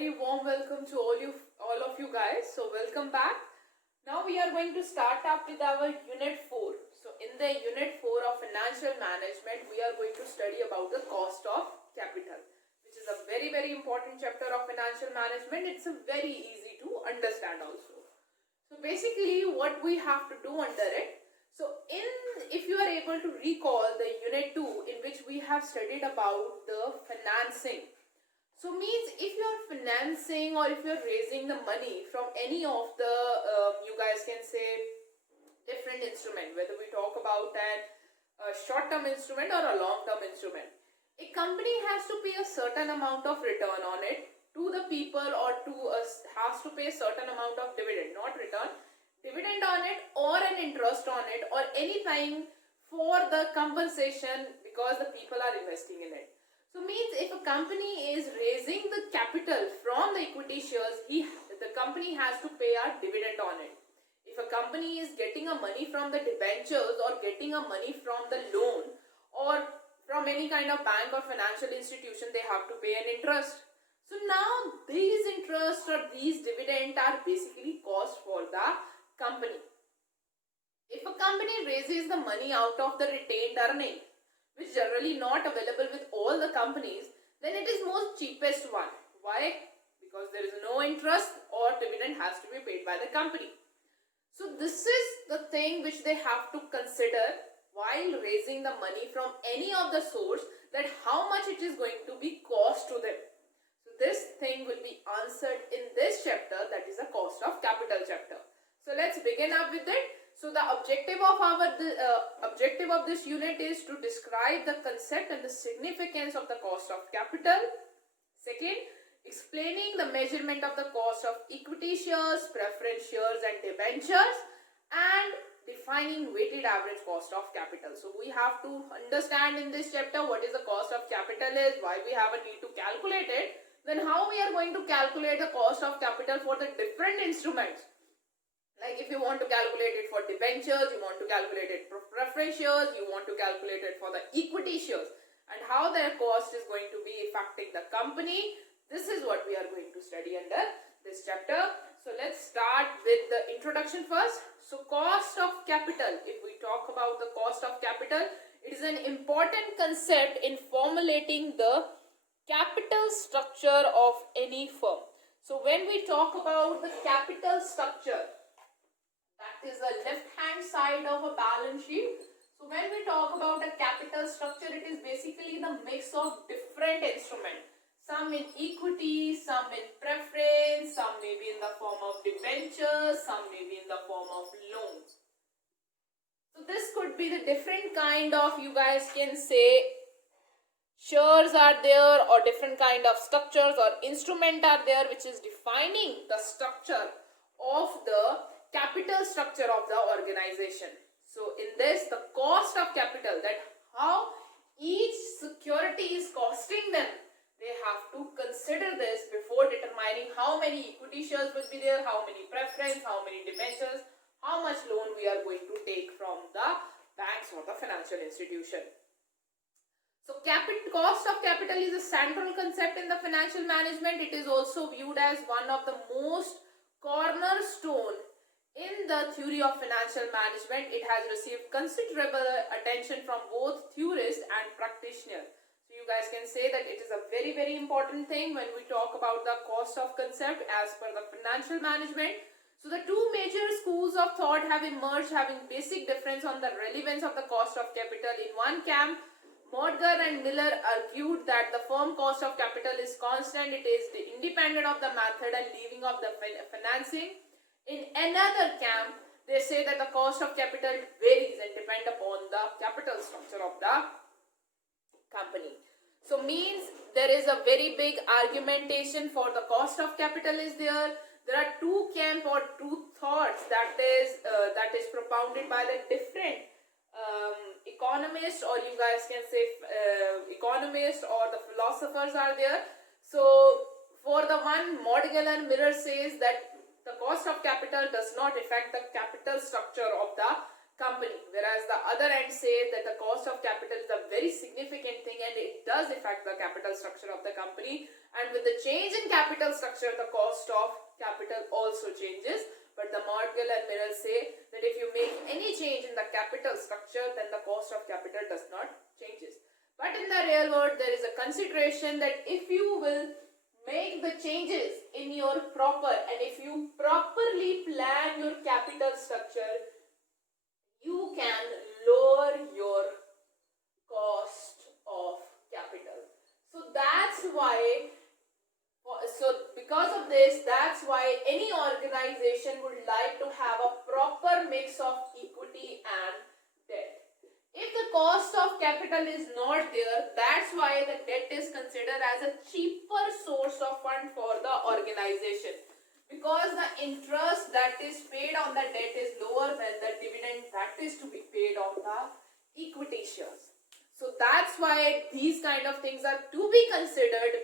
very warm welcome to all of you guys. So welcome back. Now we are going to start up with our unit 4. So in the unit 4 of financial management, we are going to study about the cost of capital, which is a very important chapter of financial management. It's a very easy to understand also. So basically what we have to do under it. So if you are able to recall the unit 2 in which we have studied about the financing. So means if you are financing or if you are raising the money from any of the, you guys can say different instrument, whether we talk about a short-term instrument or a long-term instrument. A company has to pay a certain amount of return on it to the people or has to pay a certain amount of dividend, not return, dividend on it or an interest on it or anything for the compensation because the people are investing in it. So means if a company is raising the capital from the equity shares, the company has to pay a dividend on it. If a company is getting a money from the debentures or getting a money from the loan or from any kind of bank or financial institution, they have to pay an interest. So now these interests or these dividends are basically cost for the company. If a company raises the money out of the retained earning, which generally not available with all the companies, then it is most cheapest one. Why? Because there is no interest or dividend has to be paid by the company. So this is the thing which they have to consider while raising the money from any of the source, that how much it is going to be cost to them. So this thing will be answered in this chapter, that is the cost of capital chapter. So let's begin up with it. So the objective of this unit is to describe the concept and the significance of the cost of capital. Second, explaining the measurement of the cost of equity shares, preference shares and debentures, and defining weighted average cost of capital. So we have to understand in this chapter what is the cost of capital is, why we have a need to calculate it, then how we are going to calculate the cost of capital for the different instruments. Like if you want to calculate it for debentures, you want to calculate it for preference shares, you want to calculate it for the equity shares, and how their cost is going to be affecting the company. This is what we are going to study under this chapter. So let's start with the introduction first. So cost of capital, if we talk about the cost of capital, it is an important concept in formulating the capital structure of any firm. So when we talk about the capital structure, that is the left hand side of a balance sheet. So when we talk about a capital structure, it is basically the mix of different instruments. Some in equity, some in preference, some may be in the form of debentures, some may be in the form of loans. So this could be the different kind of, you guys can say, shares are there or different kind of structures or instrument are there which is defining the structure of the capital structure of the organization. So in this, the cost of capital, that how each security is costing them, they have to consider this before determining how many equity shares will be there, how many preference, how many debentures, how much loan we are going to take from the banks or the financial institution. So cost of capital is a central concept in the financial management. It is also viewed as one of the most cornerstone in the theory of financial management. It has received considerable attention from both theorists and practitioners. So you guys can say that it is a very important thing when we talk about the cost of concept as per the financial management. So the two major schools of thought have emerged, having basic difference on the relevance of the cost of capital. In one camp, Morgan and Miller argued that the firm cost of capital is constant, it is independent of the method and leaving of the financing. In another camp, they say that the cost of capital varies and depend upon the capital structure of the company. So means there is a very big argumentation for the cost of capital is there. There are two camp or two thoughts that is propounded by the different economists, or you guys can say economists or the philosophers are there. So for the one, Morgan and Miller says that the cost of capital does not affect the capital structure of the company, whereas the other end says that the cost of capital is a very significant thing and it does affect the capital structure of the company, and with the change in capital structure the cost of capital also changes. But the Mortgage and Merrill say that if you make any change in the capital structure, then the cost of capital does not changes. But in the real world there is a consideration that if you will make the changes in your proper and if you properly plan your capital structure, you can lower your cost of capital. So that's why, because of this, that's why any organization would like to have a proper mix of equity and debt. If the cost of capital is not there, that's why the debt is considered as a cheaper source of fund for the organization, because the interest that is paid on the debt is lower than the dividend that is to be paid on the equity shares. So that's why these kind of things are to be considered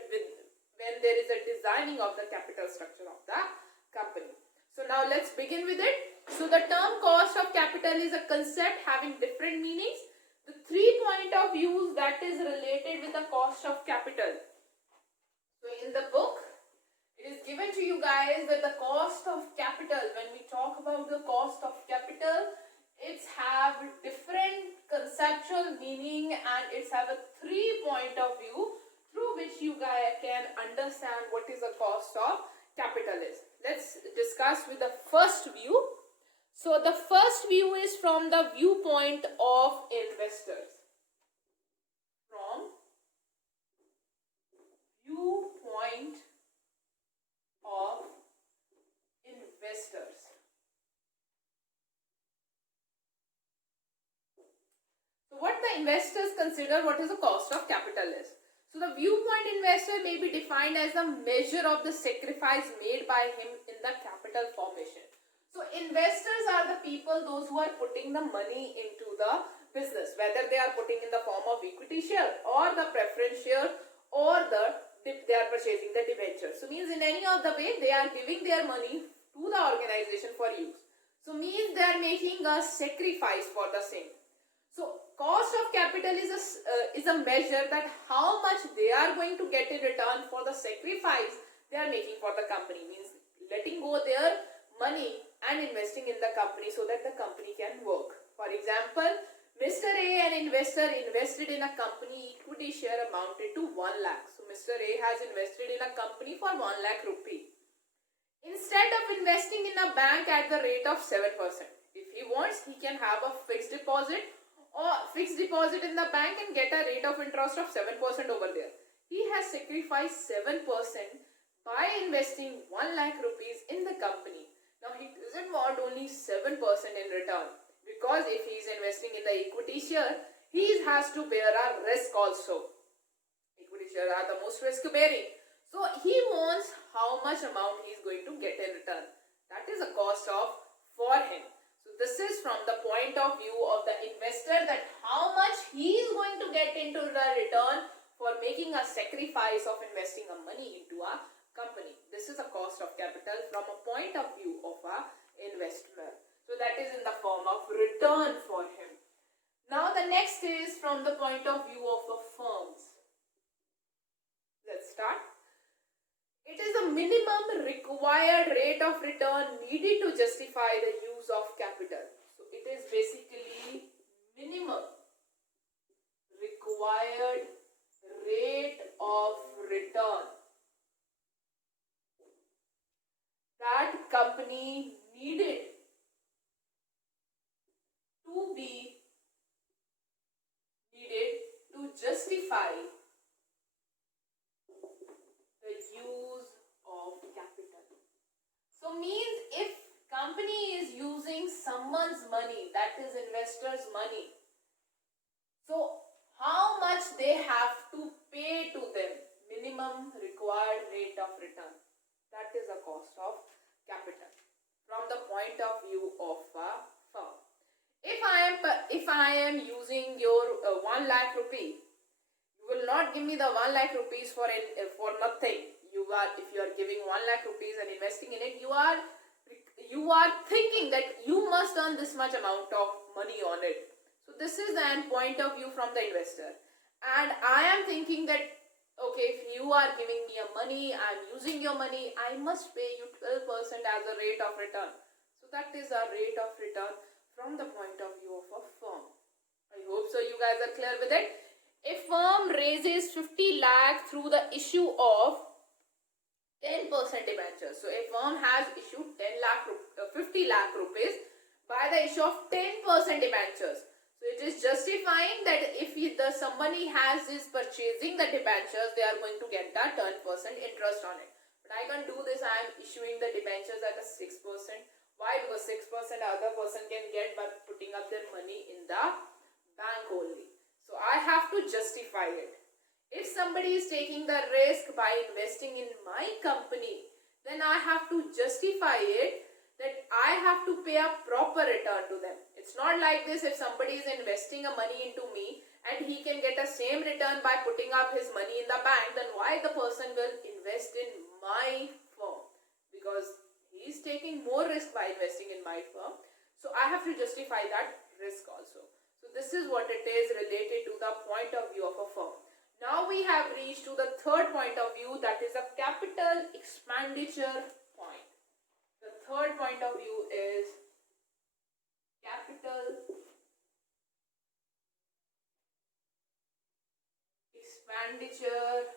when there is a designing of the capital structure of the company. So now let's begin with it. So the term cost of capital is a concept having different meanings. The 3 point of views that is related with the cost of capital. So in the book, it is given to you guys that the cost of capital, when we talk about the cost of capital, it's have different conceptual meaning and it's have a 3 point of view through which you guys can understand what is the cost of capital is. Let's discuss with the first view. So the first view is from the viewpoint of investors. From viewpoint of investors. So what the investors consider what is the cost of capital is. So the viewpoint investor may be defined as a measure of the sacrifice made by him in the capital formation. So investors are the people, those who are putting the money into the business, whether they are putting in the form of equity share or the preference share or they are purchasing the debenture. So means in any of the way they are giving their money to the organization for use. So means they are making a sacrifice for the same. So cost of capital is a measure that how much they are going to get in return for the sacrifice they are making for the company. Means letting go their money and investing in the company so that the company can work. For example, Mr. A, an investor, invested in a company, equity share amounted to 1 lakh. So Mr. A has invested in a company for 1 lakh rupee. Instead of investing in a bank at the rate of 7%, if he wants, he can have a fixed deposit in the bank and get a rate of interest of 7% over there. He has sacrificed 7% by investing 1 lakh rupees in the company. Now he doesn't want only 7% in return, because if he is investing in the equity share, he has to bear a risk also. Equity share are the most risk bearing. So he wants how much amount he is going to get in return. That is a cost of for him. So this is from the point of view of the investor, that how much he is going to get into the return for making a sacrifice of investing a money into a company. This is a cost of capital from a point of view of a investor. So that is in the form of return for him. Now the next is from the point of view of the firms. Let's start. It is a minimum required rate of return needed to justify the use of capital. So it is basically minimum required rate of return that company needed to justify the use of capital. So means if company is using someone's money, that is investors' money, so how much they have to pay to them, minimum required rate of return. That is the cost of capital from the point of view of a firm. If I am using your 1 lakh rupee, you will not give me the 1 lakh rupees for nothing. If you are giving 1 lakh rupees and investing in it, you are thinking that you must earn this much amount of money on it. So this is the point of view from the investor. And I am thinking that, okay, if you are giving me a money, I am using your money, I must pay you 12% as a rate of return. So that is a rate of return from the point of view of a firm. I hope so you guys are clear with it. A firm raises 50 lakh through the issue of 10% debentures. So a firm has issued 50 lakh rupees by the issue of 10% debentures. So it is justifying that if somebody is purchasing the debentures, they are going to get that 10% interest on it. But I can't do this. I am issuing the debentures at a 6%. Why? Because 6% other person can get by putting up their money in the bank only. So I have to justify it. If somebody is taking the risk by investing in my company, then I have to justify it that I have to pay a proper return to them. It's not like this. If somebody is investing a money into me and he can get the same return by putting up his money in the bank, then why the person will invest in my firm? Because he is taking more risk by investing in my firm. So I have to justify that risk also. So this is what it is related to the point of view of a firm. Now we have reached to the third point of view, that is a capital expenditure point. The third point of view is capital expenditure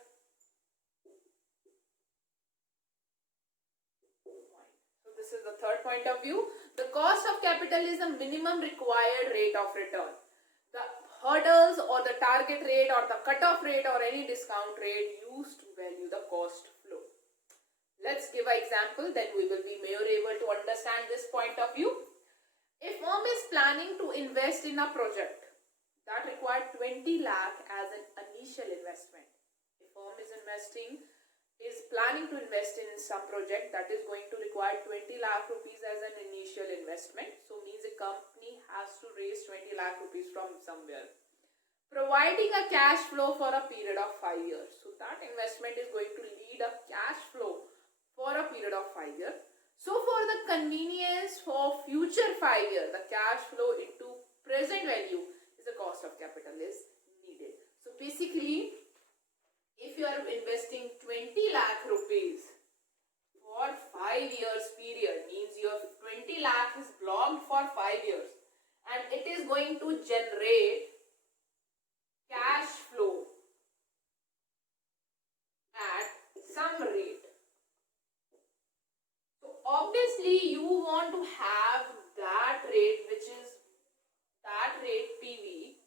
point. So this is the third point of view. The cost of capital is the minimum required rate of return. The hurdles or the target rate or the cutoff rate or any discount rate used to value the cost flow. Let's give an example, then we will be more able to understand this point of view. A firm is planning to invest in a project that required 20 lakh as an initial investment. A firm is planning to invest in some project that is going to require 20 lakh rupees as an initial investment. So means a company has to raise 20 lakh rupees from somewhere, providing a cash flow for a period of 5 years. So that investment is going to lead a cash flow for a period of 5 years. So for the convenience for future 5 years, the cash flow into present value is the cost of capital is needed. So basically, if you are investing 20 lakh rupees for 5 years period, means your 20 lakh is blocked for 5 years and it is going to generate cash flow at some rate. So obviously you want to have that rate, which is that rate PV,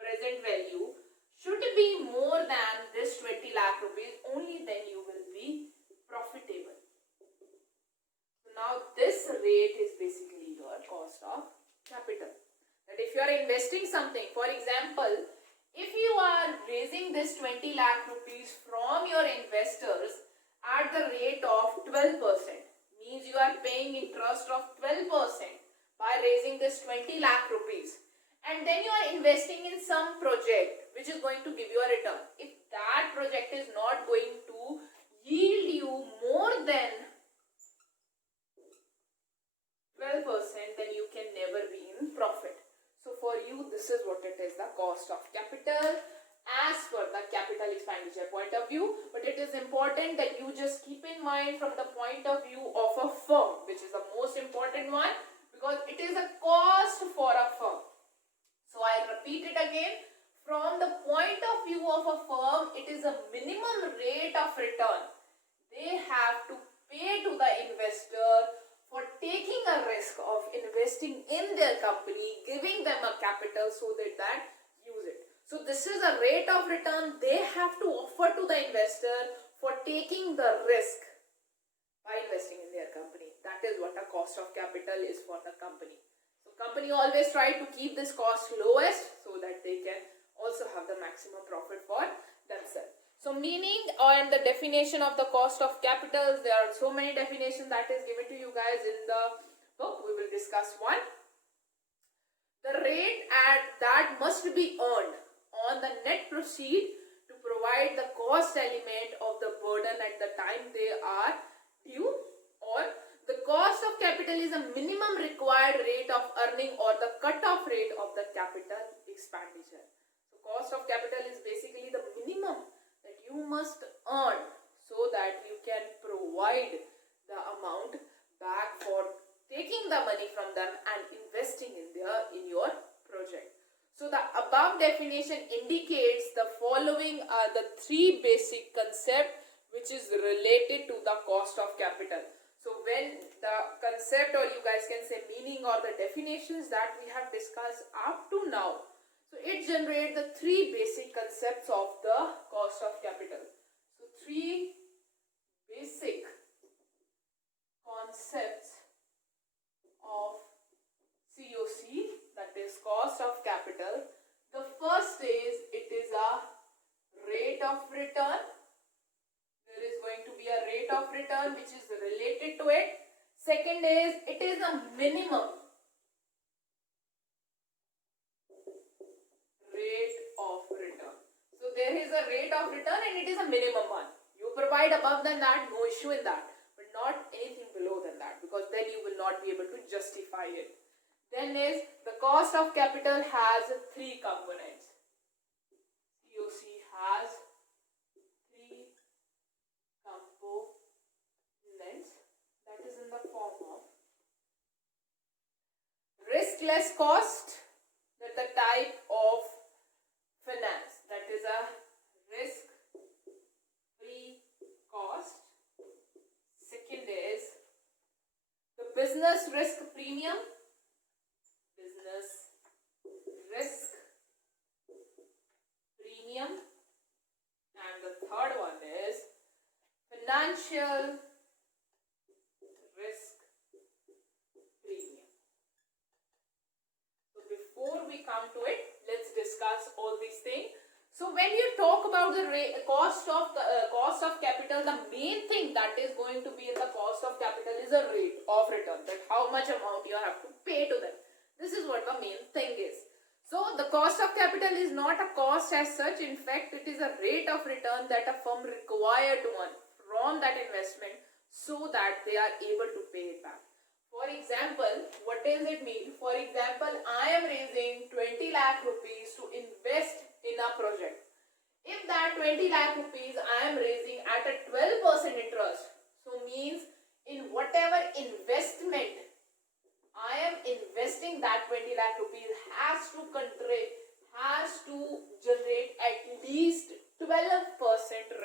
present value, should be more than this 20 lakh rupees, only then you will be profitable. So now this rate is basically your cost of capital. That if you are investing something, for example, if you are raising this 20 lakh rupees from your investors at the rate of 12%, means you are paying interest of 12% by raising this 20 lakh rupees, and then you are investing in some project which is going to give you a return. If that project is not going to yield you more than 12%, then you can never be in profit. So for you, this is what it is, the cost of capital as per the capital expenditure point of view. But it is important that you just keep in mind from the point of view of a firm, which is the most important one, because it is a cost for a firm. So I repeat it again, from the point of view of a firm, it is a minimum rate of return they have to pay to the investor for taking a risk of investing in their company, giving them a capital so that use it. So this is a rate of return they have to offer to the investor for taking the risk by investing in their company. That is what a cost of capital is for the company. So company always try to keep this cost lowest so that they can also have the maximum profit for themselves. So meaning and the definition of the cost of capital, there are so many definitions that is given to you guys in the book. We will discuss one. The rate that must be earned on the net proceed to provide the cost element of the burden at the time they are due, or the cost of capital capital is a minimum required rate of earning or the cut-off rate of the capital expenditure. So cost of capital is basically the minimum that you must earn so that you can provide the amount back for taking the money from them and investing in your project. So the above definition indicates the following are the three basic concepts which is related to the cost of capital. So when the concept, or you guys can say meaning, or the definitions that we have discussed up to now, so it generates the three basic concepts of the cost of capital. So three basic concepts of COC, that is cost of capital. The first is it is a rate of return. There is going to be a rate of return which is related to it. Second is it is a minimum rate of return. So there is a rate of return and it is a minimum one. You provide above than that, no issue in that, but not anything below than that, because then you will not be able to justify it. Then is the cost of capital has three components. COC has three components, that is in the form of riskless cost, that the type of finance, that is a risk free cost. Second is the business risk premium, business risk premium, and the third one is financial risk premium. So before we come to it, let's discuss all these things. So when you talk about the cost of capital, the main thing that is going to be in the cost of capital is a rate of return, that how much amount you have to pay to them. This is what the main thing is. So the cost of capital is not a cost as such. In fact, it is a rate of return that a firm required to earn from that investment so that they are able to pay it back. For example, what does it mean? For example, I am raising 20 lakh rupees to invest in a project. If that 20 lakh rupees I am raising at a 12% interest, so means in whatever investment I am investing, that 20 lakh rupees has to generate at least 12%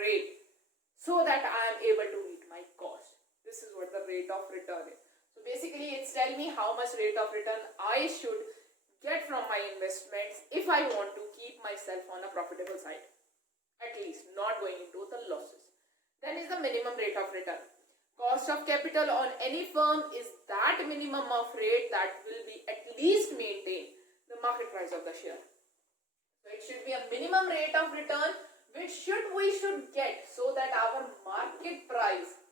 rate so that I am able to meet my cost. This is what the rate of return is. So basically it's telling me how much rate of return I should get from my investments if I want to keep myself on a profitable side, at least not going into the losses. Then is the minimum rate of return. Cost of capital on any firm is that minimum of rate that will be at least maintain the market price of the share. So it should be a minimum rate of return which we should get so that our market price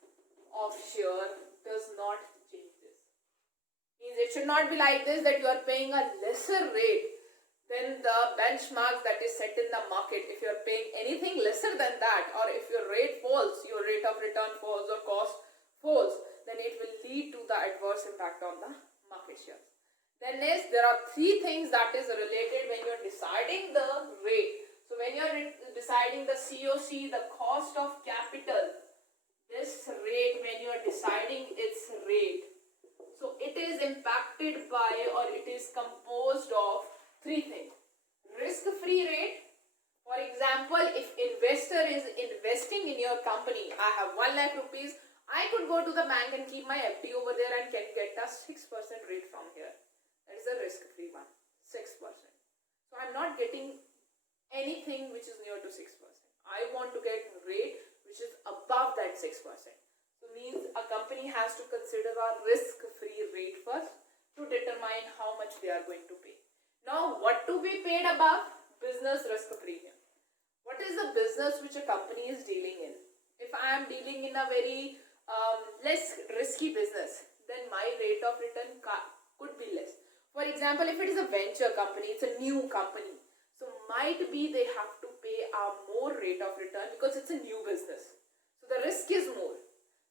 of share does not change this. Means it should not be like this, that you are paying a lesser rate than the benchmark that is set in the market. If you are paying anything lesser than that, or if your rate falls, your rate of return falls or cost falls, then it will lead to the adverse impact on the market shares. Then there are three things that is related when you are deciding the rate. So when you are deciding the COC, the cost of capital, this rate, when you are deciding its rate, so it is impacted by, or it is composed of three things. Risk-free rate. For example, if investor is investing in your company, I have 1 lakh rupees, I could go to the bank and keep my FD over there and can get a 6% rate from here. That is a risk-free one, 6%. So I'm not getting anything which is near to 6%. I want to get rate which is above that 6%. So means a company has to consider a risk-free rate first to determine how much they are going to pay. Now, what to be paid above? Business risk premium. What is the business which a company is dealing in? If I am dealing in a very less risky business, then my rate of return could be less. For example, if it is a venture company, it's a new company, so might be they have to pay a more rate of return because it's a new business. So the risk is more.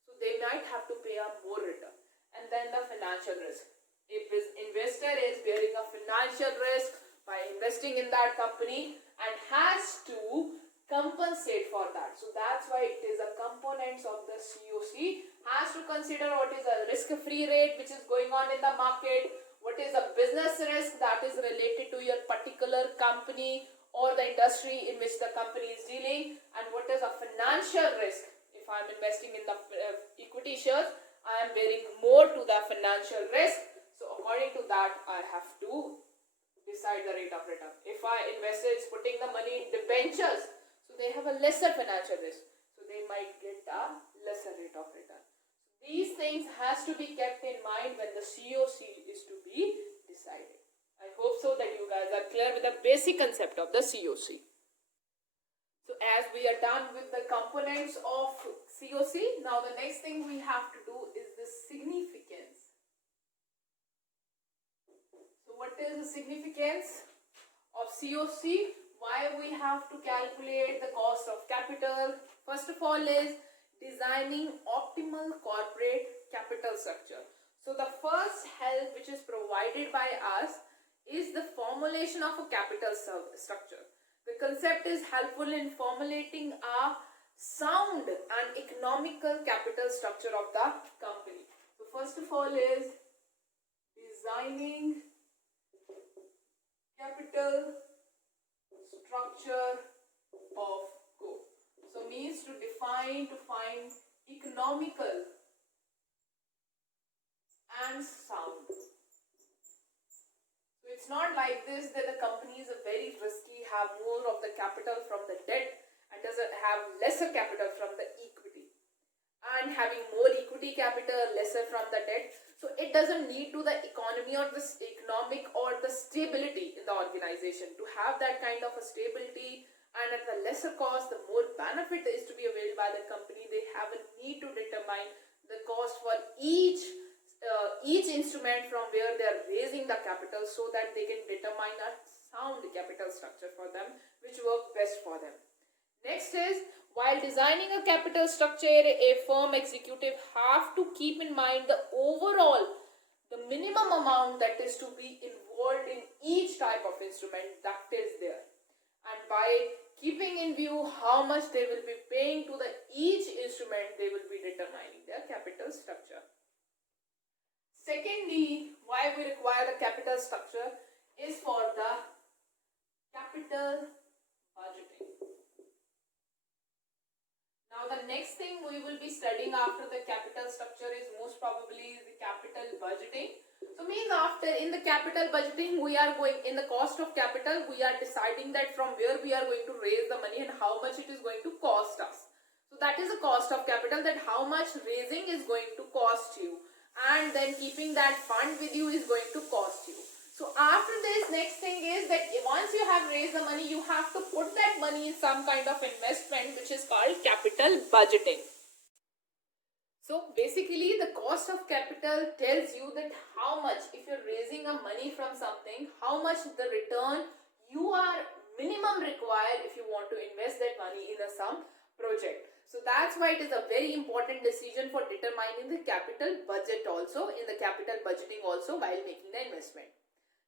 So they might have to pay a more return. And then the financial financial risk. If this investor is bearing a financial risk by investing in that company and has to compensate for that. So that's why it is a component of the COC. Has to consider what is a risk-free rate which is going on in the market, what is a business risk that is related to your particular company or the industry in which the company is dealing, and what is a financial risk. If I am investing in the equity shares, I am bearing more to the financial risk. So according to that, I have to decide the rate of return. If I investor is putting the money in debentures, so they have a lesser financial risk, so they might get a lesser rate of return. So these things has to be kept in mind when the COC is to be decided. I hope so that you guys are clear with the basic concept of the COC. So as we are done with the components of COC, now the next thing we have to do is the significance. So what is the significance of COC? Why we have to calculate the cost of capital? First of all is designing optimal corporate capital structure. So the first help which is provided by us is the formulation of a capital structure. The concept is helpful in formulating a sound and economical capital structure of the company. So first of all is designing capital structure of co. So means to define, to find economical and sound. So it's not like this that the companies are very risky, have more of the capital from the debt and doesn't have lesser capital from the equity, and having more equity capital, lesser from the debt. So it doesn't lead to the economy or the economic or the stability in the organization. To have that kind of a stability and at the lesser cost, the more benefit is to be availed by the company. They have a need to determine the cost for each instrument from where they are raising the capital, so that they can determine a sound capital structure for them which work best for them. Next is, while designing a capital structure, a firm executive have to keep in mind the overall, the minimum amount that is to be involved in each type of instrument that is there. And by keeping in view how much they will be paying to the each instrument, they will be determining their capital structure. Secondly, why we require the capital structure is for the capital budgeting. Now the next thing we will be studying after the capital structure is most probably the capital budgeting. So means after in the capital budgeting, we are going in the cost of capital, we are deciding that from where we are going to raise the money and how much it is going to cost us. So that is the cost of capital, that how much raising is going to cost you, and then keeping that fund with you is going to cost you. So after this, next thing is that once you have raised the money, you have to put that money in some kind of investment which is called capital budgeting. So basically the cost of capital tells you that how much, if you're raising a money from something, how much the return you are minimum required if you want to invest that money in some project. So that's why it is a very important decision for determining the capital budget also, in the capital budgeting also while making the investment.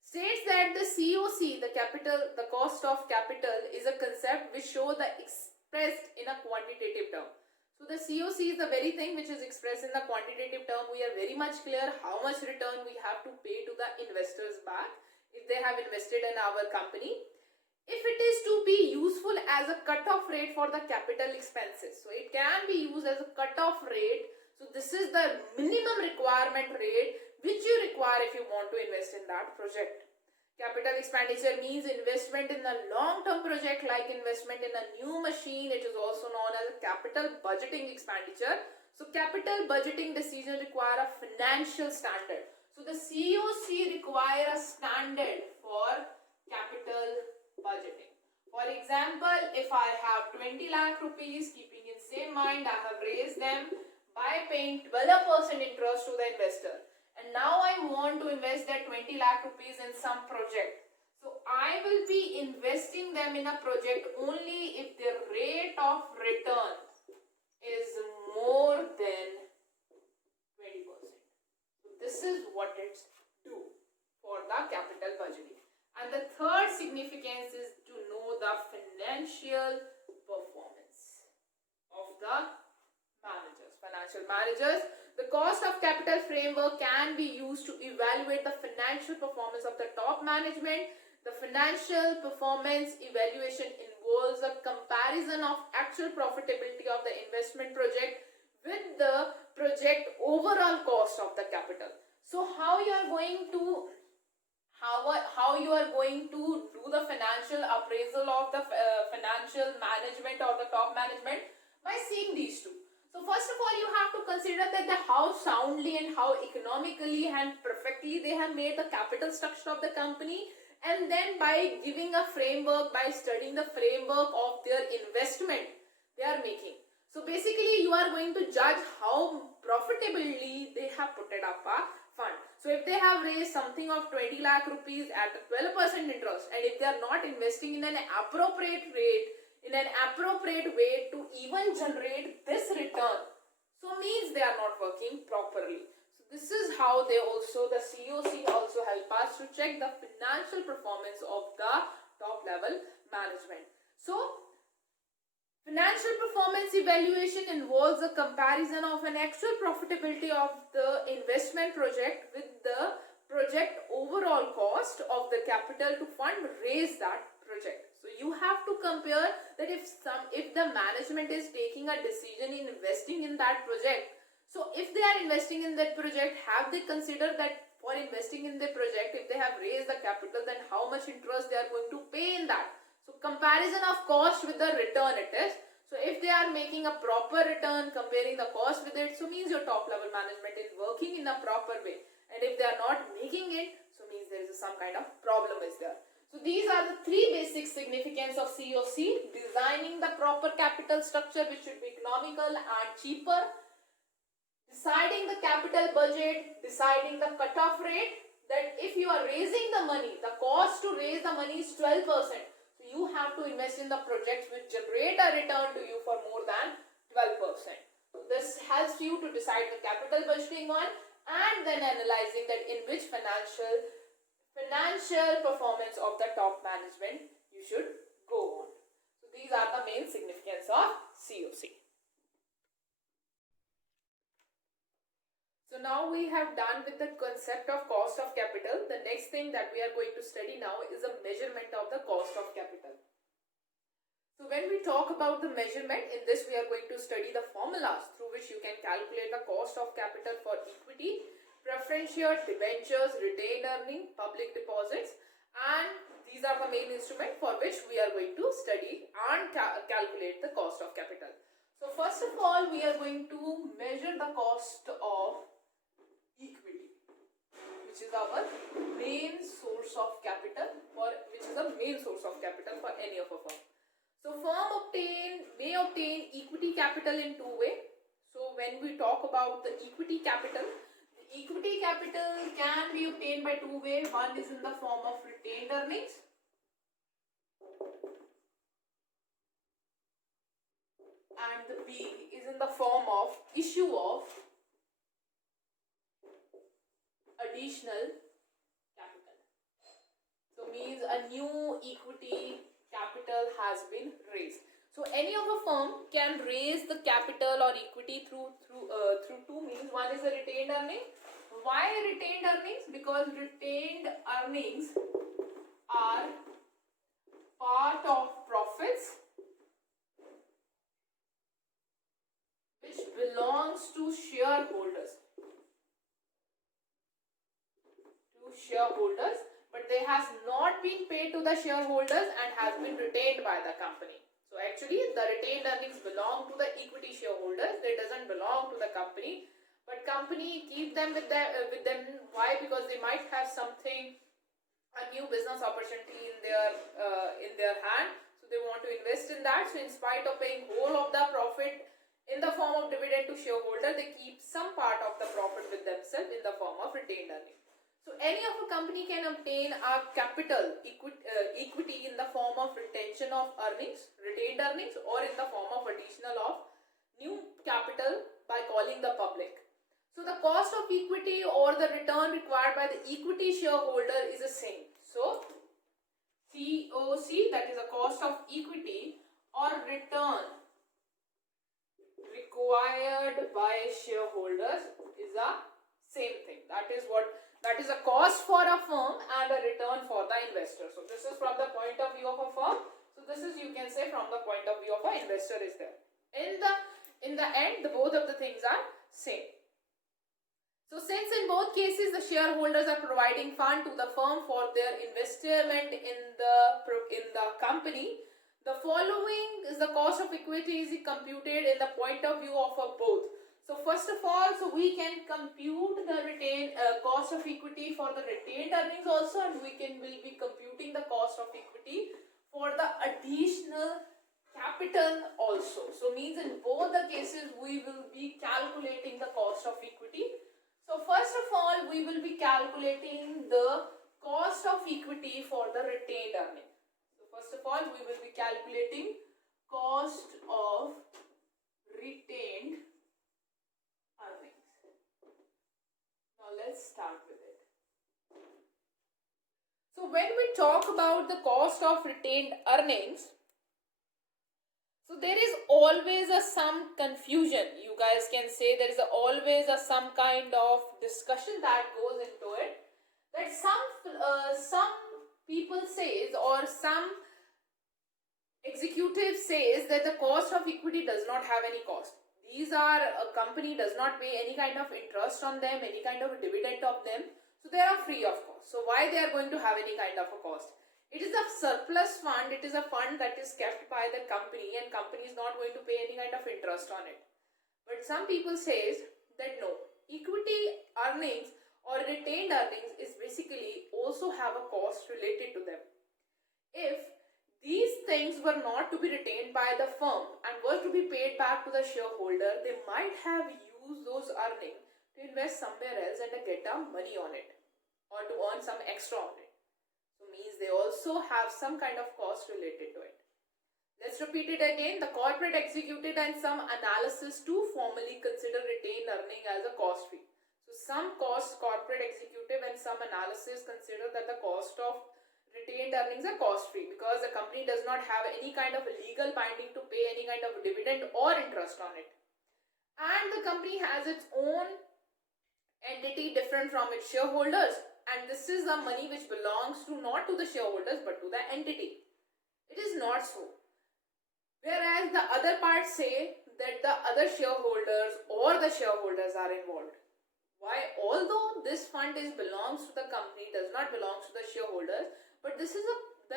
States that the COC, the cost of capital, is a concept which show the expressed in a quantitative term. So the COC is the very thing which is expressed in the quantitative term. We are very much clear how much return we have to pay to the investors back if they have invested in our company. If it is to be useful as a cutoff rate for the capital expenses, so it can be used as a cutoff rate. So this is the minimum requirement rate which you require if you want to invest in that project. Capital expenditure means investment in a long-term project, like investment in a new machine. It is also known as a capital budgeting expenditure. So capital budgeting decision require a financial standard. So the COC require a standard for capital budgeting. For example, if I have 20 lakh rupees, keeping in same mind, I have raised them by paying 12% interest to the investor. And now I want to invest that 20 lakh rupees in some project. So I will be investing them in a project only if the rate of return is more than 20%. So this is what it financial managers. The cost of capital framework can be used to evaluate the financial performance of the top management. The financial performance evaluation involves a comparison of actual profitability of the investment project with the project overall cost of the capital. So how you are going to do the financial appraisal of the financial management or the top management? By seeing these two. So first of all, you have to consider that how soundly and how economically and perfectly they have made the capital structure of the company, and then by giving a framework, by studying the framework of their investment they are making. So basically you are going to judge how profitably they have put it up a fund. So if they have raised something of 20 lakh rupees at a 12% interest, and if they are not investing in an appropriate rate, in an appropriate way to even generate this return, so means they are not working properly. So this is how they also, the COC also help us to check the financial performance of the top level management. So financial performance evaluation involves a comparison of an actual profitability of the investment project with the project overall cost of the capital to fund raise that project. So you have to compare that if the management is taking a decision in investing in that project, so if they are investing in that project, have they considered that for investing in the project, if they have raised the capital, then how much interest they are going to pay in that? So comparison of cost with the return it is. So if they are making a proper return, comparing the cost with it, so means your top level management is working in a proper way. And if they are not making it, so means there is some kind of problem is there. So these are the three basic significance of COC: designing the proper capital structure which should be economical and cheaper, deciding the capital budget, deciding the cutoff rate, that if you are raising the money, the cost to raise the money is 12%. So you have to invest in the projects which generate a return to you for more than 12%. So this helps you to decide the capital budgeting one, and then analyzing that in which financial performance of the top management you should go on. So these are the main significance of COC. So now we have done with the concept of cost of capital. The next thing that we are going to study now is a measurement of the cost of capital. So when we talk about the measurement, in this we are going to study the formulas through which you can calculate the cost of capital for equity, preference shares, debentures, retained earning, public deposits, and these are the main instruments for which we are going to study and calculate the cost of capital. So first of all, we are going to measure the cost of equity, which is our main source of capital, for any of a firm. So firm may obtain equity capital in two ways. So when we talk about the equity capital can be obtained by two ways. One is in the form of retained earnings, and the B is in the form of issue of additional capital. So means a new equity capital has been raised. So any of a firm can raise the capital or equity through two means. One is a retained earning. Why retained earnings? Because retained earnings are part of profits which belongs to shareholders. But they has not been paid to the shareholders and has been retained by the company. So actually the retained earnings belong to the equity shareholders. They doesn't belong to the company, but company keep them with them. Why? Because they might have something, a new business opportunity in their hand, so they want to invest in that. So in spite of paying whole of the profit in the form of dividend to shareholder, they keep some part of the profit with themselves in the form of retained earnings. So any of a company can obtain a capital equity in the form of retention of earnings, retained earnings, or in the form of additional of new capital by calling the public. So the cost of equity or the return required by the equity shareholder is the same. So COC, that is a cost of equity or return required acquired by shareholders is a same thing. That is a cost for a firm and a return for the investor. So this is from the point of view of a firm. So this is, you can say, from the point of view of an investor is there. In the end, both of the things are same. So since in both cases the shareholders are providing fund to the firm for their investment in the company, the following is the cost of equity is computed in the point of view of both. So first of all, so we can compute the retained cost of equity for the retained earnings also, and will be computing the cost of equity for the additional capital also. So means in both the cases we will be calculating the cost of equity. So first of all, we will be calculating the cost of equity for the retained earnings. First of all, we will be calculating cost of retained earnings. Now let's start with it. So when we talk about the cost of retained earnings, so there is always some confusion. You guys can say there is always some kind of discussion that goes into it. That some people says, or some executive says, that the cost of equity does not have any cost. These are, a company does not pay any kind of interest on them, any kind of dividend of them. So they are free of cost. So why they are going to have any kind of a cost? It is a surplus fund. It is a fund that is kept by the company, and company is not going to pay any kind of interest on it. But some people says that no, equity earnings or retained earnings is basically also have a cost related to them. If these things were not to be retained by the firm and were to be paid back to the shareholder, they might have used those earnings to invest somewhere else and get money on it, or to earn some extra on it. So means they also have some kind of cost related to it. Let's repeat it again. The corporate executed and some analysis to formally consider retained earning as a cost free. So some cost corporate executive and some analysis consider that the cost of retained earnings are cost free because the company does not have any kind of legal binding to pay any kind of dividend or interest on it. And the company has its own entity different from its shareholders, and this is the money which belongs to not to the shareholders but to the entity. It is not so. Whereas the other parts say that the other shareholders or the shareholders are involved. Why? Although this fund belongs to the company, does not belong to the shareholders, but the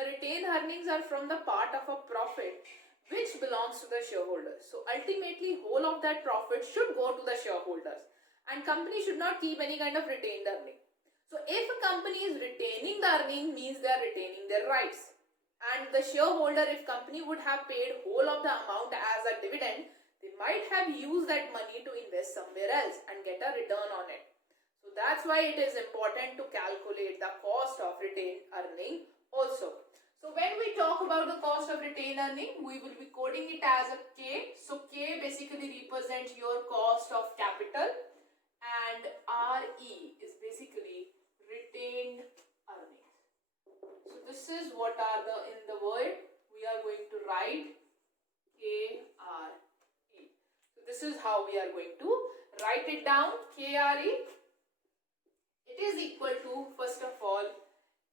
retained earnings are from the part of a profit which belongs to the shareholders. So ultimately, whole of that profit should go to the shareholders, and company should not keep any kind of retained earning. So if a company is retaining the earning, means they are retaining their rights. And the shareholder, if company would have paid whole of the amount as a dividend, they might have used that money to invest somewhere else and get a return on it. So that's why it is important to calculate the cost of retained earning also. So when we talk about the cost of retained earning, we will be coding it as a K. So K basically represents your cost of capital, and RE is basically retained earnings. So this is what are in the word we are going to write KRE. So this is how we are going to write it down. KRE, it is equal to, first of all,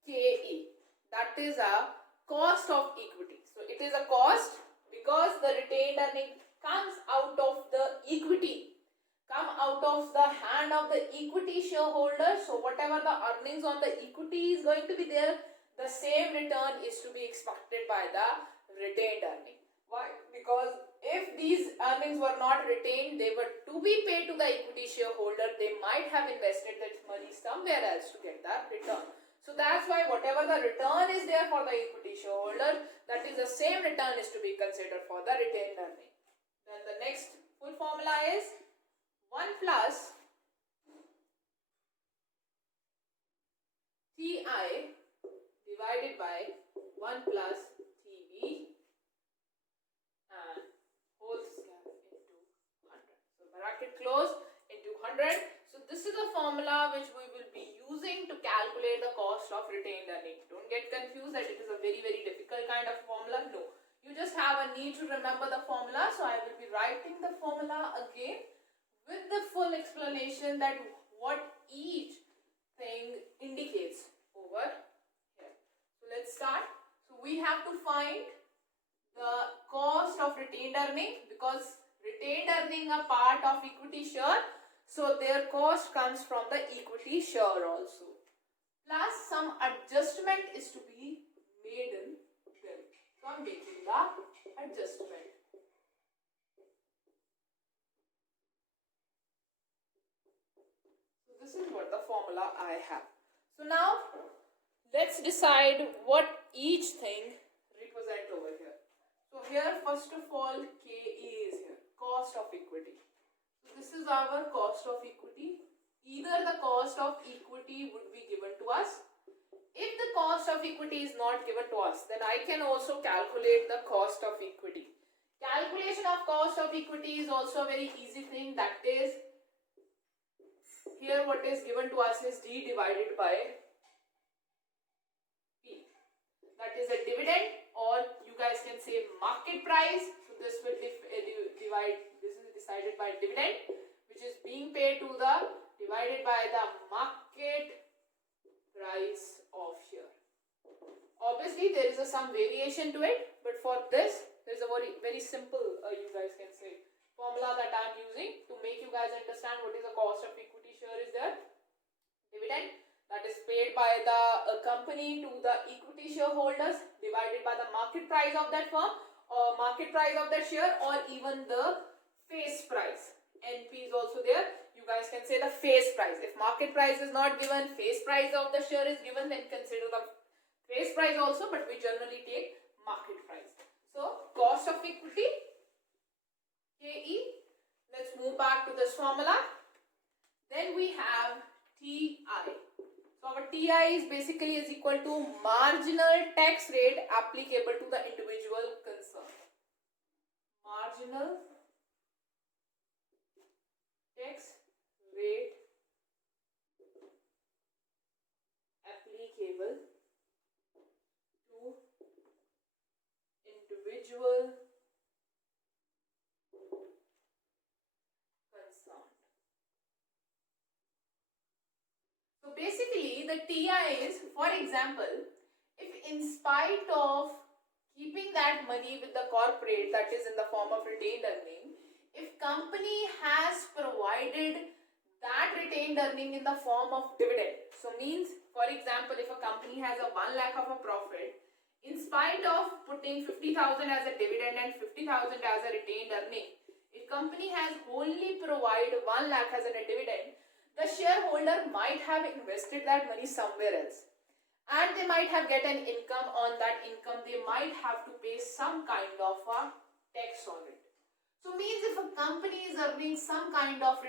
KE. That is a cost of equity. So it is a cost because the retained earning comes out of the equity, come out of the hand of the equity shareholder. So whatever the earnings on the equity is going to be there, the same return is to be expected by the retained earning. Why? Because if these earnings were not retained, they were to be paid to the equity shareholder, they might have invested that money somewhere else to get that return. So that's why whatever the return is there for the equity shareholder, that is the same return is to be considered for the retained earning. Then the next full formula is 1 plus TI divided by 1 plus TB and whole square into 100. So bracket close into 100. So this is the formula which we will be using to calculate the cost of retained earning. Don't get confused that it is a very difficult kind of formula. No. You just have a need to remember the formula. So I will be writing the formula again with the full explanation that what each thing indicates over here. So let's start. So we have to find the cost of retained earning, because retained earning are part of equity share, so their cost comes from the equity share also. Plus some adjustment is to be made in them. So I am making the adjustment. So this is what the formula I have. So now let's decide what each thing represent over here. So here first of all KE is here, cost of equity. So this is our cost of equity. Either the cost of equity would be given to us. If the cost of equity is not given to us, then I can also calculate the cost of equity. Calculation of cost of equity is also a very easy thing. That is, here what is given to us is D divided by P. That is a dividend, or you guys can say market price. So this will divide. This is decided by dividend, which is being paid to the divided by the market price of share. Obviously, there is some variation to it, but for this, there is a very simple, you guys can say, formula that I am using to make you guys understand what is the cost of equity share is there. Dividend that is paid by the company to the equity shareholders divided by the market price of that firm, or market price of that share, or even the face price. NP is also there. You guys can say the face price. If market price is not given, face price of the share is given, then consider the face price also, but we generally take market price. So cost of equity, KE. Let's move back to this formula. Then we have TI. So our TI is basically is equal to marginal tax rate applicable to the individual concerned. Marginal tax rate applicable to individual concerned. So basically the TI is, for example, if in spite of keeping that money with the corporate, that is in the form of retained earning, if company has provided that retained earning in the form of dividend, so means, for example, if a company has a 1 lakh of a profit, in spite of putting 50,000 as a dividend and 50,000 as a retained earning, if company has wholly provided 1 lakh as a dividend, the shareholder might have invested that money somewhere else, and they might have get an income. On that income, they might have to pay some kind of a tax on it. So means if a company is earning some kind of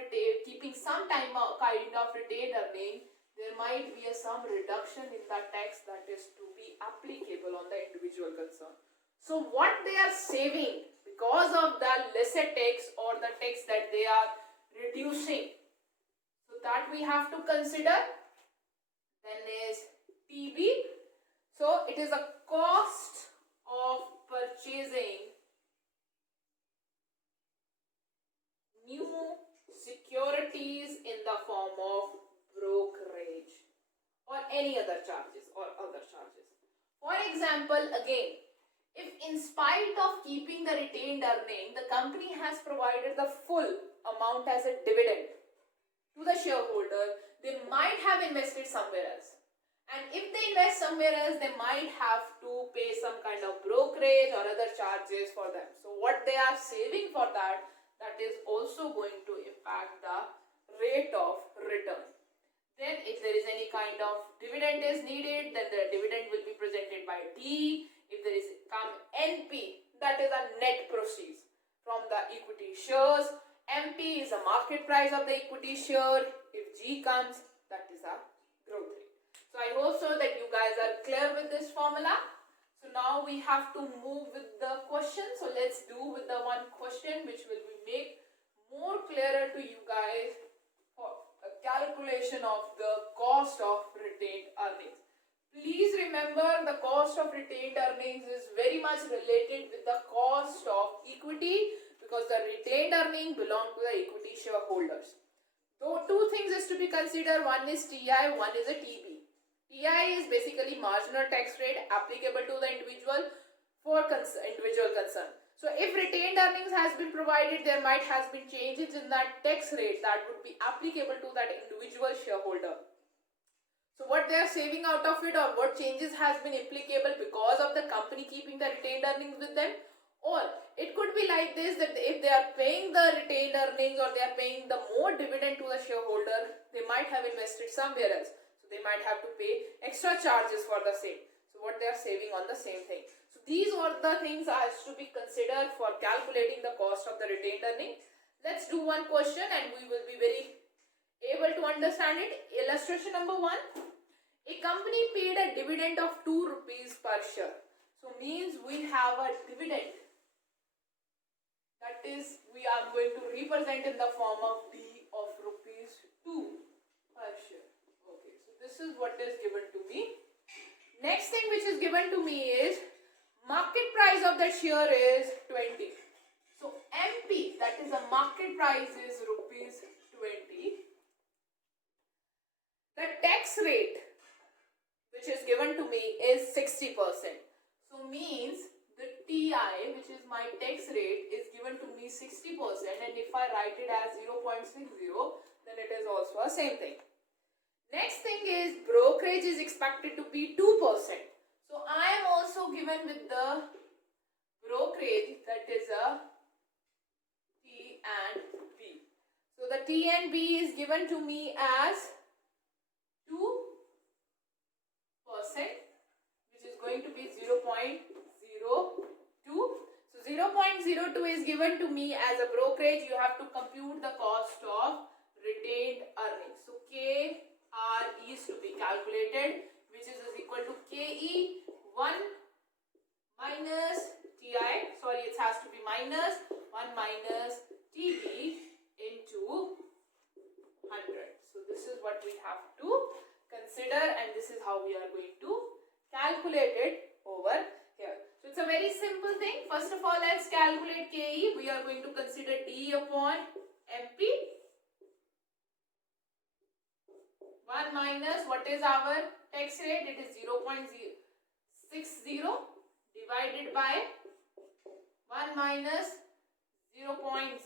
keeping some kind of retained earning, there might be some reduction in the tax that is to be applicable on the individual concern. So what they are saving because of the lesser tax or the tax that they are reducing, so that we have to consider. Then is TB. So it is a cost of purchasing new securities in the form of brokerage or any other charges or other charges. For example, again, if in spite of keeping the retained earning, the company has provided the full amount as a dividend to the shareholder, they might have invested somewhere else. And if they invest somewhere else, they might have to pay some kind of brokerage or other charges for them. So what they are saving for that is also going to impact the rate of return. Then if there is any kind of dividend is needed, then the dividend will be presented by D. If there is NP, that is a net proceeds from the equity shares. MP is a market price of the equity share. If G comes, that is a growth rate. So I hope so that you guys are clear with this formula. So now we have to move with the question. So let's do with the one question which will be make more clearer to you guys for a calculation of the cost of retained earnings. Please remember the cost of retained earnings is very much related with the cost of equity because the retained earning belong to the equity shareholders. So two things is to be considered. One is TI, one is a TB. TI is basically marginal tax rate applicable to the individual for individual concern. So if retained earnings has been provided, there might has been changes in that tax rate that would be applicable to that individual shareholder. So what they are saving out of it, or what changes has been applicable because of the company keeping the retained earnings with them. Or it could be like this, that if they are paying the retained earnings or they are paying the more dividend to the shareholder, they might have invested somewhere else. So they might have to pay extra charges for the same. So what they are saving on the same thing. So these are the things as to be considered for calculating the cost of the retained earning. Let's do one question and we will be very able to understand it. Illustration number 1. A company paid a dividend of 2 rupees per share. So means we have a dividend. That is, we are going to represent in the form of D of rupees 2 per share. Okay, so this is what is given to me. Next thing which is given to me is market price of the share is 20. So MP, that is the market price, is rupees 20. The tax rate which is given to me is 60%. So means the TI, which is my tax rate, is given to me 60%, and if I write it as 0.60, then it is also the same thing. Next thing is brokerage is expected to be 2%. So I am also given with the brokerage, that is a T and B. So the T and B is given to me as 2%, which is going to be 0.02. So 0.02 is given to me as a brokerage. You have to compute the cost of retained earnings. So KR is to be calculated, which is equal to KE 1 minus TI. Sorry, it has to be minus 1 minus TB into 100. So this is what we have to consider, and this is how we are going to calculate it over here. So it's a very simple thing. First of all, let's calculate KE. We are going to consider D upon MP. 1 minus, what is our tax rate? It is 0.060 divided by 1 minus 0.02,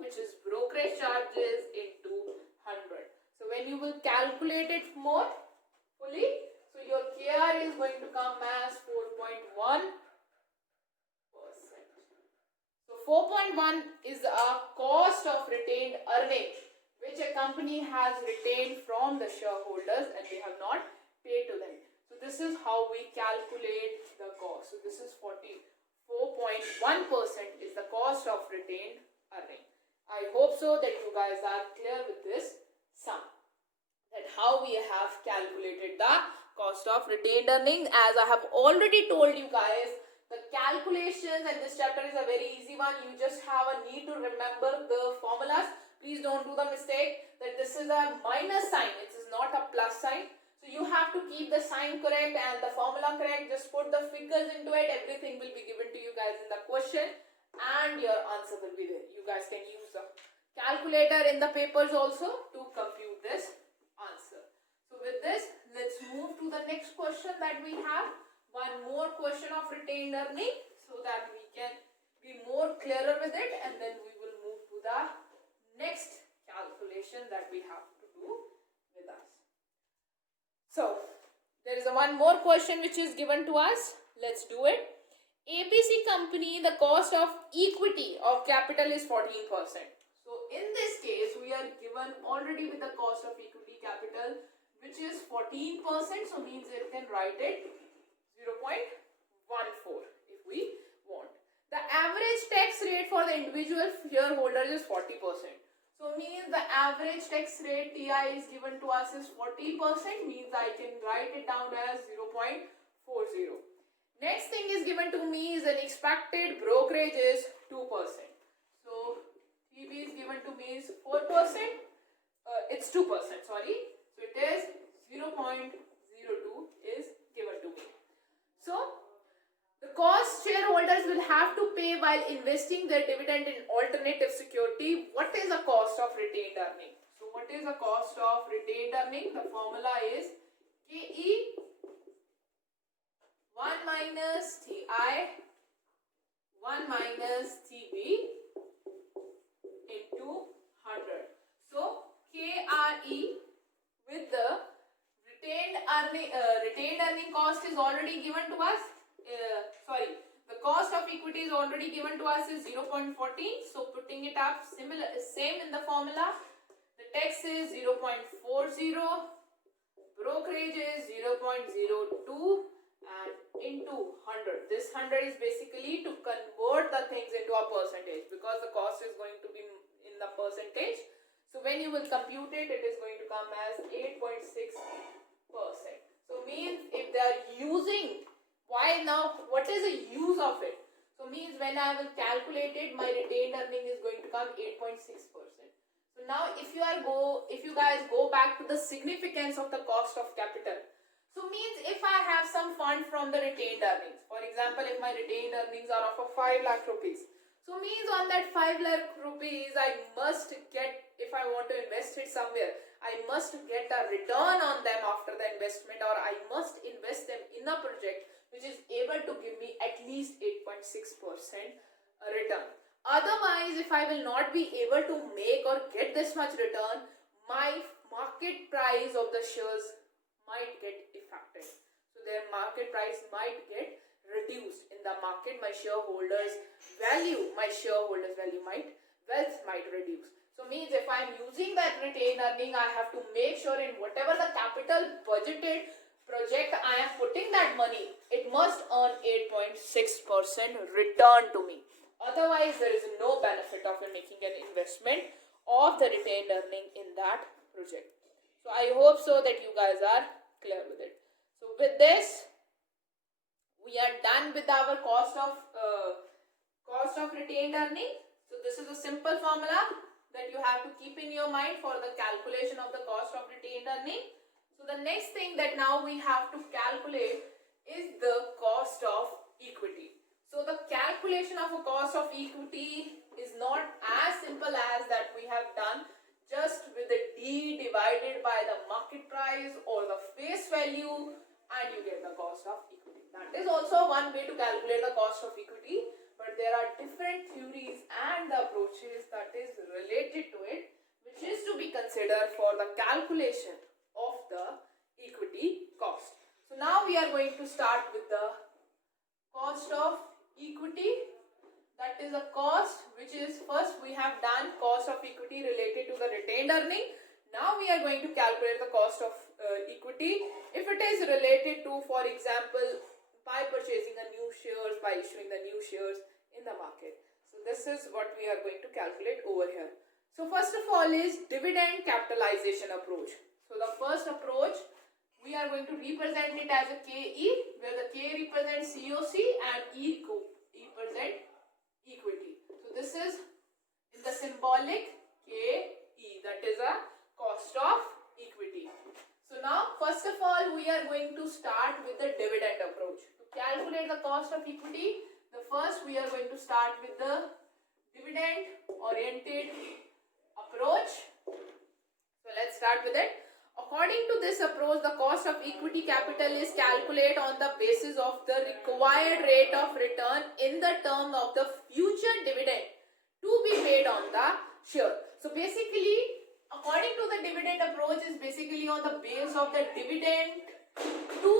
which is brokerage charges, into 100. So when you will calculate it more fully, so your KR is going to come as 4.1%. So 4.1 is a cost of retained earning which a company has retained from the shareholders and they have not paid to them. So this is how we calculate the cost. So this is 44.1% is the cost of retained earning. I hope so that you guys are clear with this sum, that how we have calculated the cost of retained earnings. As I have already told you guys, the calculations and this chapter is a very easy one. You just have a need to remember the formulas. Please don't do the mistake that this is a minus sign, it is not a plus sign. So you have to keep the sign correct and the formula correct. Just put the figures into it. Everything will be given to you guys in the question and your answer will be there. You guys can use the calculator in the papers also to compute this answer. So with this, let's move to the next question that we have. One more question of retained earning so that we can be more clearer with it, and then we will move to the next calculation that we have to do with us. So there is one more question which is given to us. Let's do it. ABC company, the cost of equity of capital is 14%. So in this case, we are given already with the cost of equity capital, which is 14%. So means you can write it 0.14 if we want. The average tax rate for the individual shareholders is 40%. So means the average tax rate TI is given to us is 40%, means I can write it down as 0.40. Next thing is given to me is an expected brokerage is 2%. So TB is given to me is 4%. It's 2%, sorry. So it is 0.02 is So the cost shareholders will have to pay while investing their dividend in alternative security. What is the cost of retained earning? So what is the cost of retained earning? The formula is KE 1 minus TI 1 minus TB into 100. So KRE with the retained earning cost is already given to us. The cost of equity is already given to us is 0.14. So putting it up same in the formula. The tax is 0.40, brokerage is 0.02 and into 100. This 100 is basically to convert the things into a percentage because the cost is going to be in the percentage. So when you will compute it, it is going to come as 8.6%. So means if they are using, why now, what is the use of it? So means when I will calculate it, my retained earning is going to come 8.6%. So now if you guys go back to the significance of the cost of capital, so means if I have some fund from the retained earnings, for example, if my retained earnings are of a 5 lakh rupees, so means on that 5 lakh rupees, I must get, if I want to invest it somewhere, I must get a return on them after the investment, or I must invest them in a project which is able to give me at least 8.6% return. Otherwise, if I will not be able to make or get this much return, my market price of the shares might get affected. So their market price might get reduced in the market. My shareholders value wealth might reduce. So means if I am using that retained earning, I have to make sure in whatever the capital budgeted project I am putting that money, it must earn 8.6% return to me. Otherwise, there is no benefit of making an investment of the retained earning in that project. So I hope so that you guys are clear with it. So with this, we are done with our cost of retained earning. So this is a simple formula that you have to keep in your mind for the calculation of the cost of retained earning. So the next thing that now we have to calculate is the cost of equity. So the calculation of a cost of equity is not as simple as that we have done just with the D divided by the market price or the face value and you get the cost of equity. That is also one way to calculate the cost of equity, but there are different theories and the approaches that is related to it, which is to be considered for the calculation of the equity cost. So now we are going to start with the cost of equity. That is a cost which is, first we have done cost of equity related to the retained earning. Now we are going to calculate the cost of equity if it is related to, for example, by purchasing a new shares, by issuing the new shares in the market. So this is what we are going to calculate over here. So first of all is dividend capitalization approach. So the first approach, we are going to represent it as a KE, where the K represents COC and E represent equity. So this is in the symbolic KE, that is a cost of equity. So now first of all we are going to start with the dividend approach. To calculate the cost of equity, the first we are going to start with the dividend oriented approach. So let's start with it. According to this approach, the cost of equity capital is calculated on the basis of the required rate of return in the term of the future dividend to be paid on the share. So basically, according to the dividend approach is basically on the base of the dividend to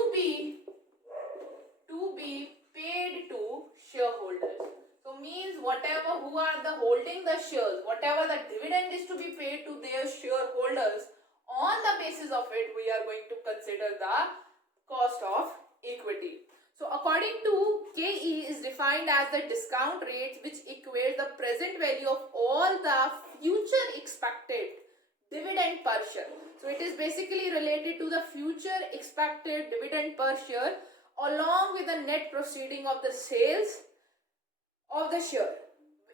be paid to shareholders. So means whatever who are the holding the shares, whatever the dividend is to be paid to their shareholders, on the basis of it we are going to consider the cost of equity. So according to KE is defined as the discount rate which equates the present value of all the future expected dividend per share. So it is basically related to the future expected dividend per share along with the net proceeding of the sales of the share.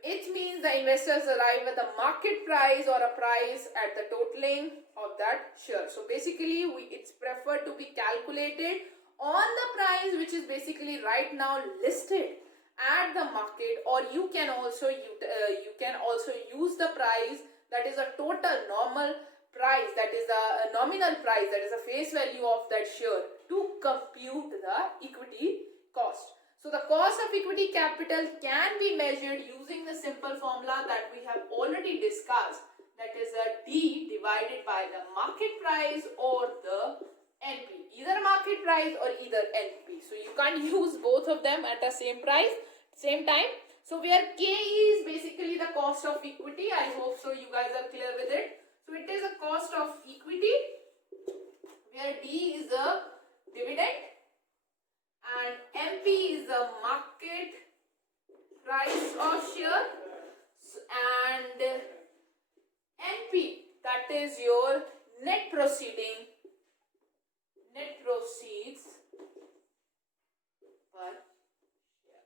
It means the investors arrive at the market price or a price at the totaling of that share. So basically it's preferred to be calculated on the price which is basically right now listed at the market, or you can also use the price that is a total normal price, that is a nominal price, that is a face value of that share, to compute the equity cost. So the cost of equity capital can be measured using the simple formula that we have already discussed, that is a D divided by the market price or the NP, either market price or either NP. So you can't use both of them at the same price, same time. So where KE is basically the cost of equity, I hope so you guys are clear with it. So it is a cost of equity, where D is the dividend and MP is the market price of share, and NP, that is your net proceeds per share.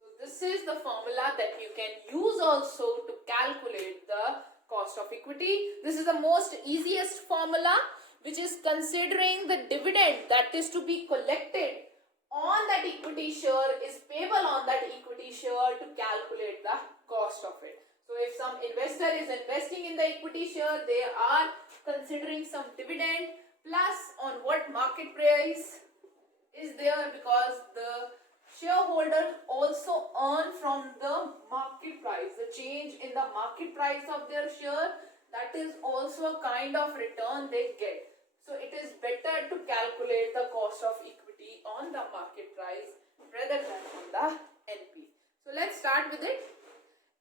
So this is the formula that you can use also to calculate the cost of equity. This is the most easiest formula, which is considering the dividend that is to be collected on that equity share is payable on that equity share to calculate the cost of it. So if some investor is investing in the equity share, they are considering some dividend plus on what market price is there, because the shareholder also earn from the market price, the change in the market price of their share, that is also a kind of return they get. So it is better to calculate the cost of equity on the market price rather than on the NP. So let's start with it.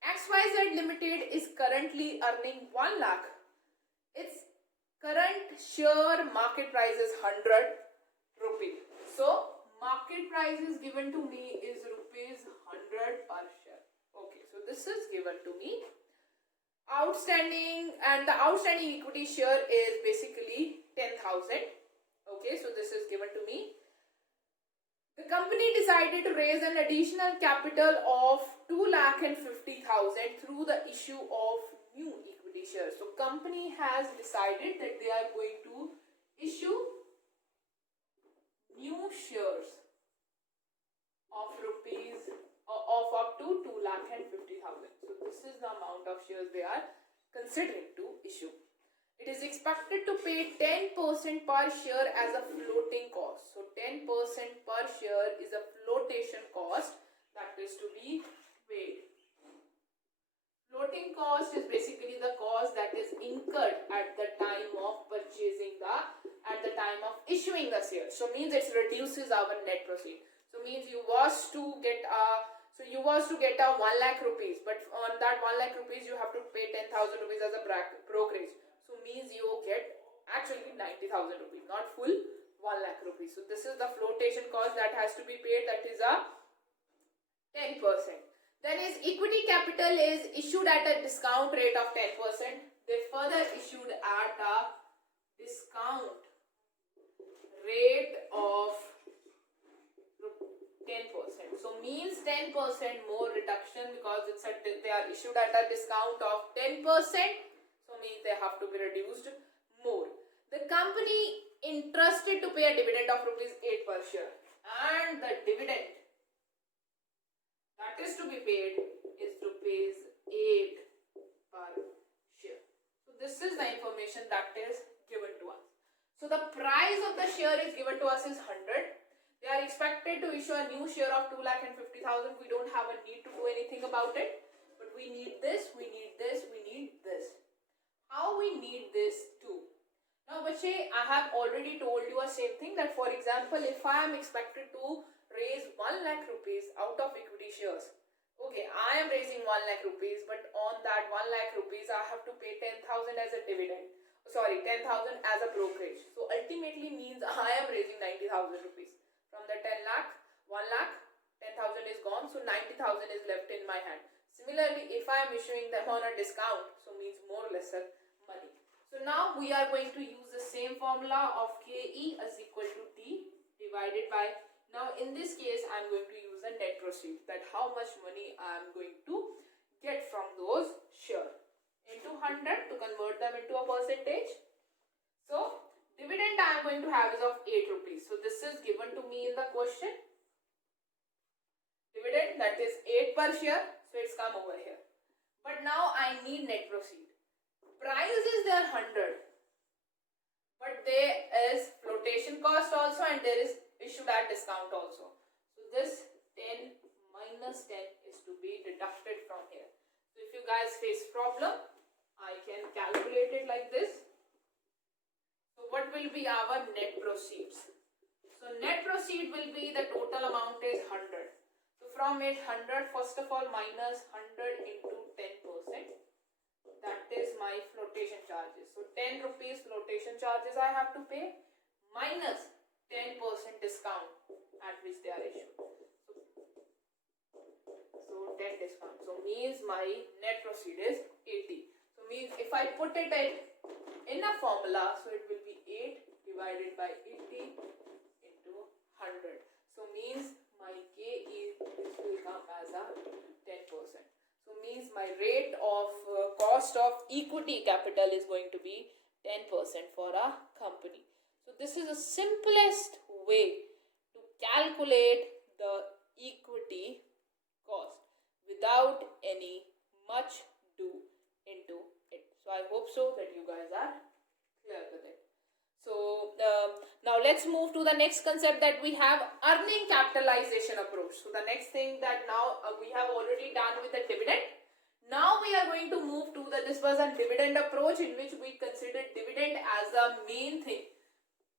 XYZ Limited is currently earning 1 lakh. Its current share market price is 100 rupee. So market price is given to me is rupees 100 per share. Okay, so this is given to me. Outstanding, and the outstanding equity share is basically 10,000. Okay, so this is given to me. The company decided to raise an additional capital of 2,50,000 through the issue of new equity shares. So company has decided that they are going to issue new shares of up to 2,50,000. So this is the amount of shares they are considering to issue. It is expected to pay 10% per share as a floating cost. So 10% per share is a flotation cost that is to be paid. Floating cost is basically the cost that is incurred at the time of purchasing at the time of issuing the share. So means it reduces our net proceed. So means you was to get a 1 lakh rupees, but on that 1 lakh rupees you have to pay 10,000 rupees as a brokerage. So means you get actually 90,000 rupees, not full 1 lakh rupees. So this is the flotation cost that has to be paid, that is a 10%. Then is equity capital is issued at a discount rate of 10%. They further issued at a discount rate of 10%. So means 10% more reduction, because they are issued at a discount of 10%. So means they have to be reduced more. The company interested to pay a dividend of rupees 8 per share, and the dividend that is to be paid is rupees 8 per share. So this is the information that is given to us. So the price of the share is given to us is 100. They are expected to issue a new share of 2,50,000. We don't have a need to do anything about it, but we need this, we need this, we need this. How we need this too? Now Bache, I have already told you a same thing, that for example, if I am expected to raise 1 lakh rupees out of equity shares, okay, I am raising 1 lakh rupees, but on that 1 lakh rupees I have to pay 10,000 as a dividend, 10,000 as a brokerage. So ultimately means I am raising 90,000 rupees. From the 10 lakh, 1 lakh, 10,000 is gone, so 90,000 is left in my hand. Similarly, if I am issuing them on a discount, so means more lesser money. So now we are going to use the same formula of KE is equal to D divided by, now in this case I am going to use the net proceeds, that how much money I am going to get from those shares, into 100 to convert them into a percentage. So dividend I am am going to have is of 8 rupees. So this is given to me in the question. Dividend, that is 8 per share. So it's come over here. But now I need net proceed. Price is there 100. But there is flotation cost also, and there is issued at discount also. So this 10 minus 10 is to be deducted from here. So if you guys face problem, I can calculate it like this. So what will be our net proceeds? So net proceed will be the total amount is 100. So from it 100, first of all minus 100 into 10%. That is my flotation charges. So 10 rupees flotation charges I have to pay minus 10% discount at which they are issued. So 10 discount. So means my net proceed is 80. So means if I put it in a formula, so it will be 8 divided by 80 into 100. So means my KE will come as a 10%. So means my rate of cost of equity capital is going to be 10% for a company. So this is the simplest way to calculate the equity cost without any much do into it. So I hope so that you guys are clear with it. So now let's move to the next concept that we have, earning capitalization approach. So the next thing that now we have already done with the dividend. Now we are going to move to this was a dividend approach in which we considered dividend as a main thing,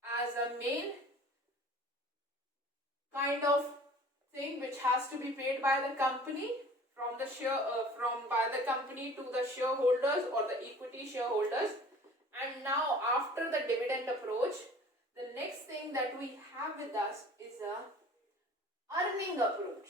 as a main kind of thing which has to be paid by the company from the by the company to the shareholders or the equity shareholders. And now after the dividend approach, the next thing that we have with us is a earning approach,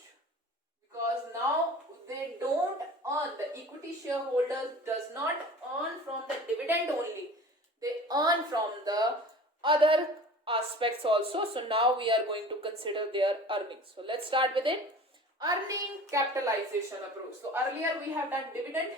because now they don't earn, the equity shareholders does not earn from the dividend only, they earn from the other aspects also. So now we are going to consider their earnings. So let's start with it. Earning capitalization approach. So earlier we have done dividend,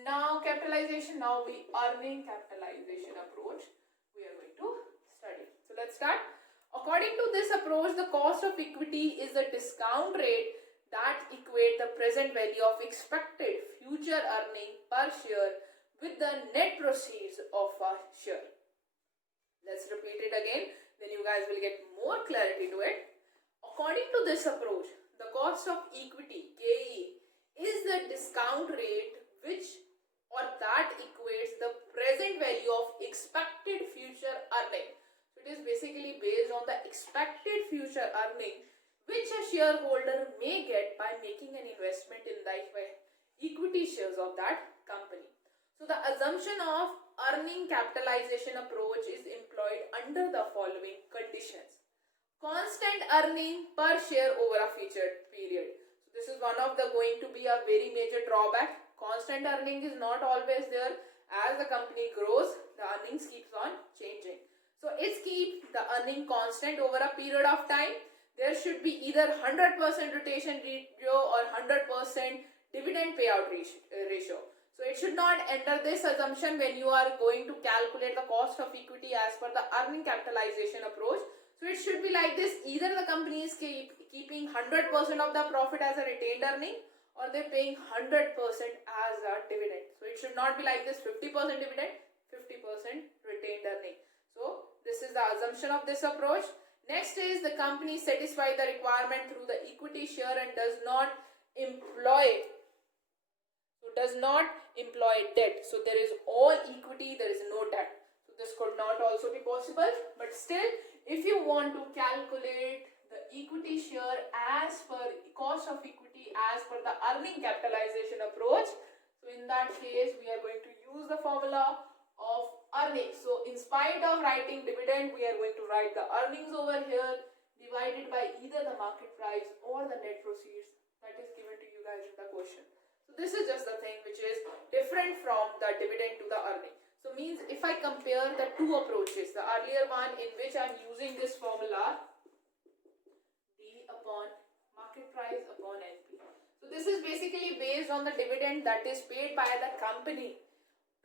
now capitalization, now we earning capitalization approach we are going to study. So let's start. According to this approach, the cost of equity is the discount rate that equate the present value of expected future earning per share with the net proceeds of a share. Let's repeat it again, then you guys will get more clarity to it. According to this approach, the cost of equity KE is the discount rate which or that equates the present value of expected future earning. So it is basically based on the expected future earning which a shareholder may get by making an investment in the equity shares of that company. So the assumption of earning capitalization approach is employed under the following conditions. Constant earning per share over a future period. So this is one of the going to be a very major drawback. Constant earning is not always there. As the company grows, the earnings keeps on changing. So it's keep the earning constant over a period of time. There should be either 100% rotation ratio or 100% dividend payout ratio. So it should not enter this assumption when you are going to calculate the cost of equity as per the earning capitalization approach. So it should be like this: either the company is keeping 100% of the profit as a retained earning, or they're paying 100% as a dividend. So it should not be like this: 50% dividend, 50% retained earning. So this is the assumption of this approach. Next is the company satisfy the requirement through the equity share and does not employ debt. So there is all equity, there is no debt. So this could not also be possible, but still if you want to calculate the equity share as per cost of equity as per the earning capitalization approach, so in that case we are going to use the formula of earnings. So in spite of writing dividend, we are going to write the earnings over here divided by either the market price or the net proceeds that is given to you guys in the question. So this is just the thing which is different from the dividend to the earning. So means if I compare the two approaches, the earlier one in which I am using this formula D upon market price upon NP. So this is basically based on the dividend that is paid by the company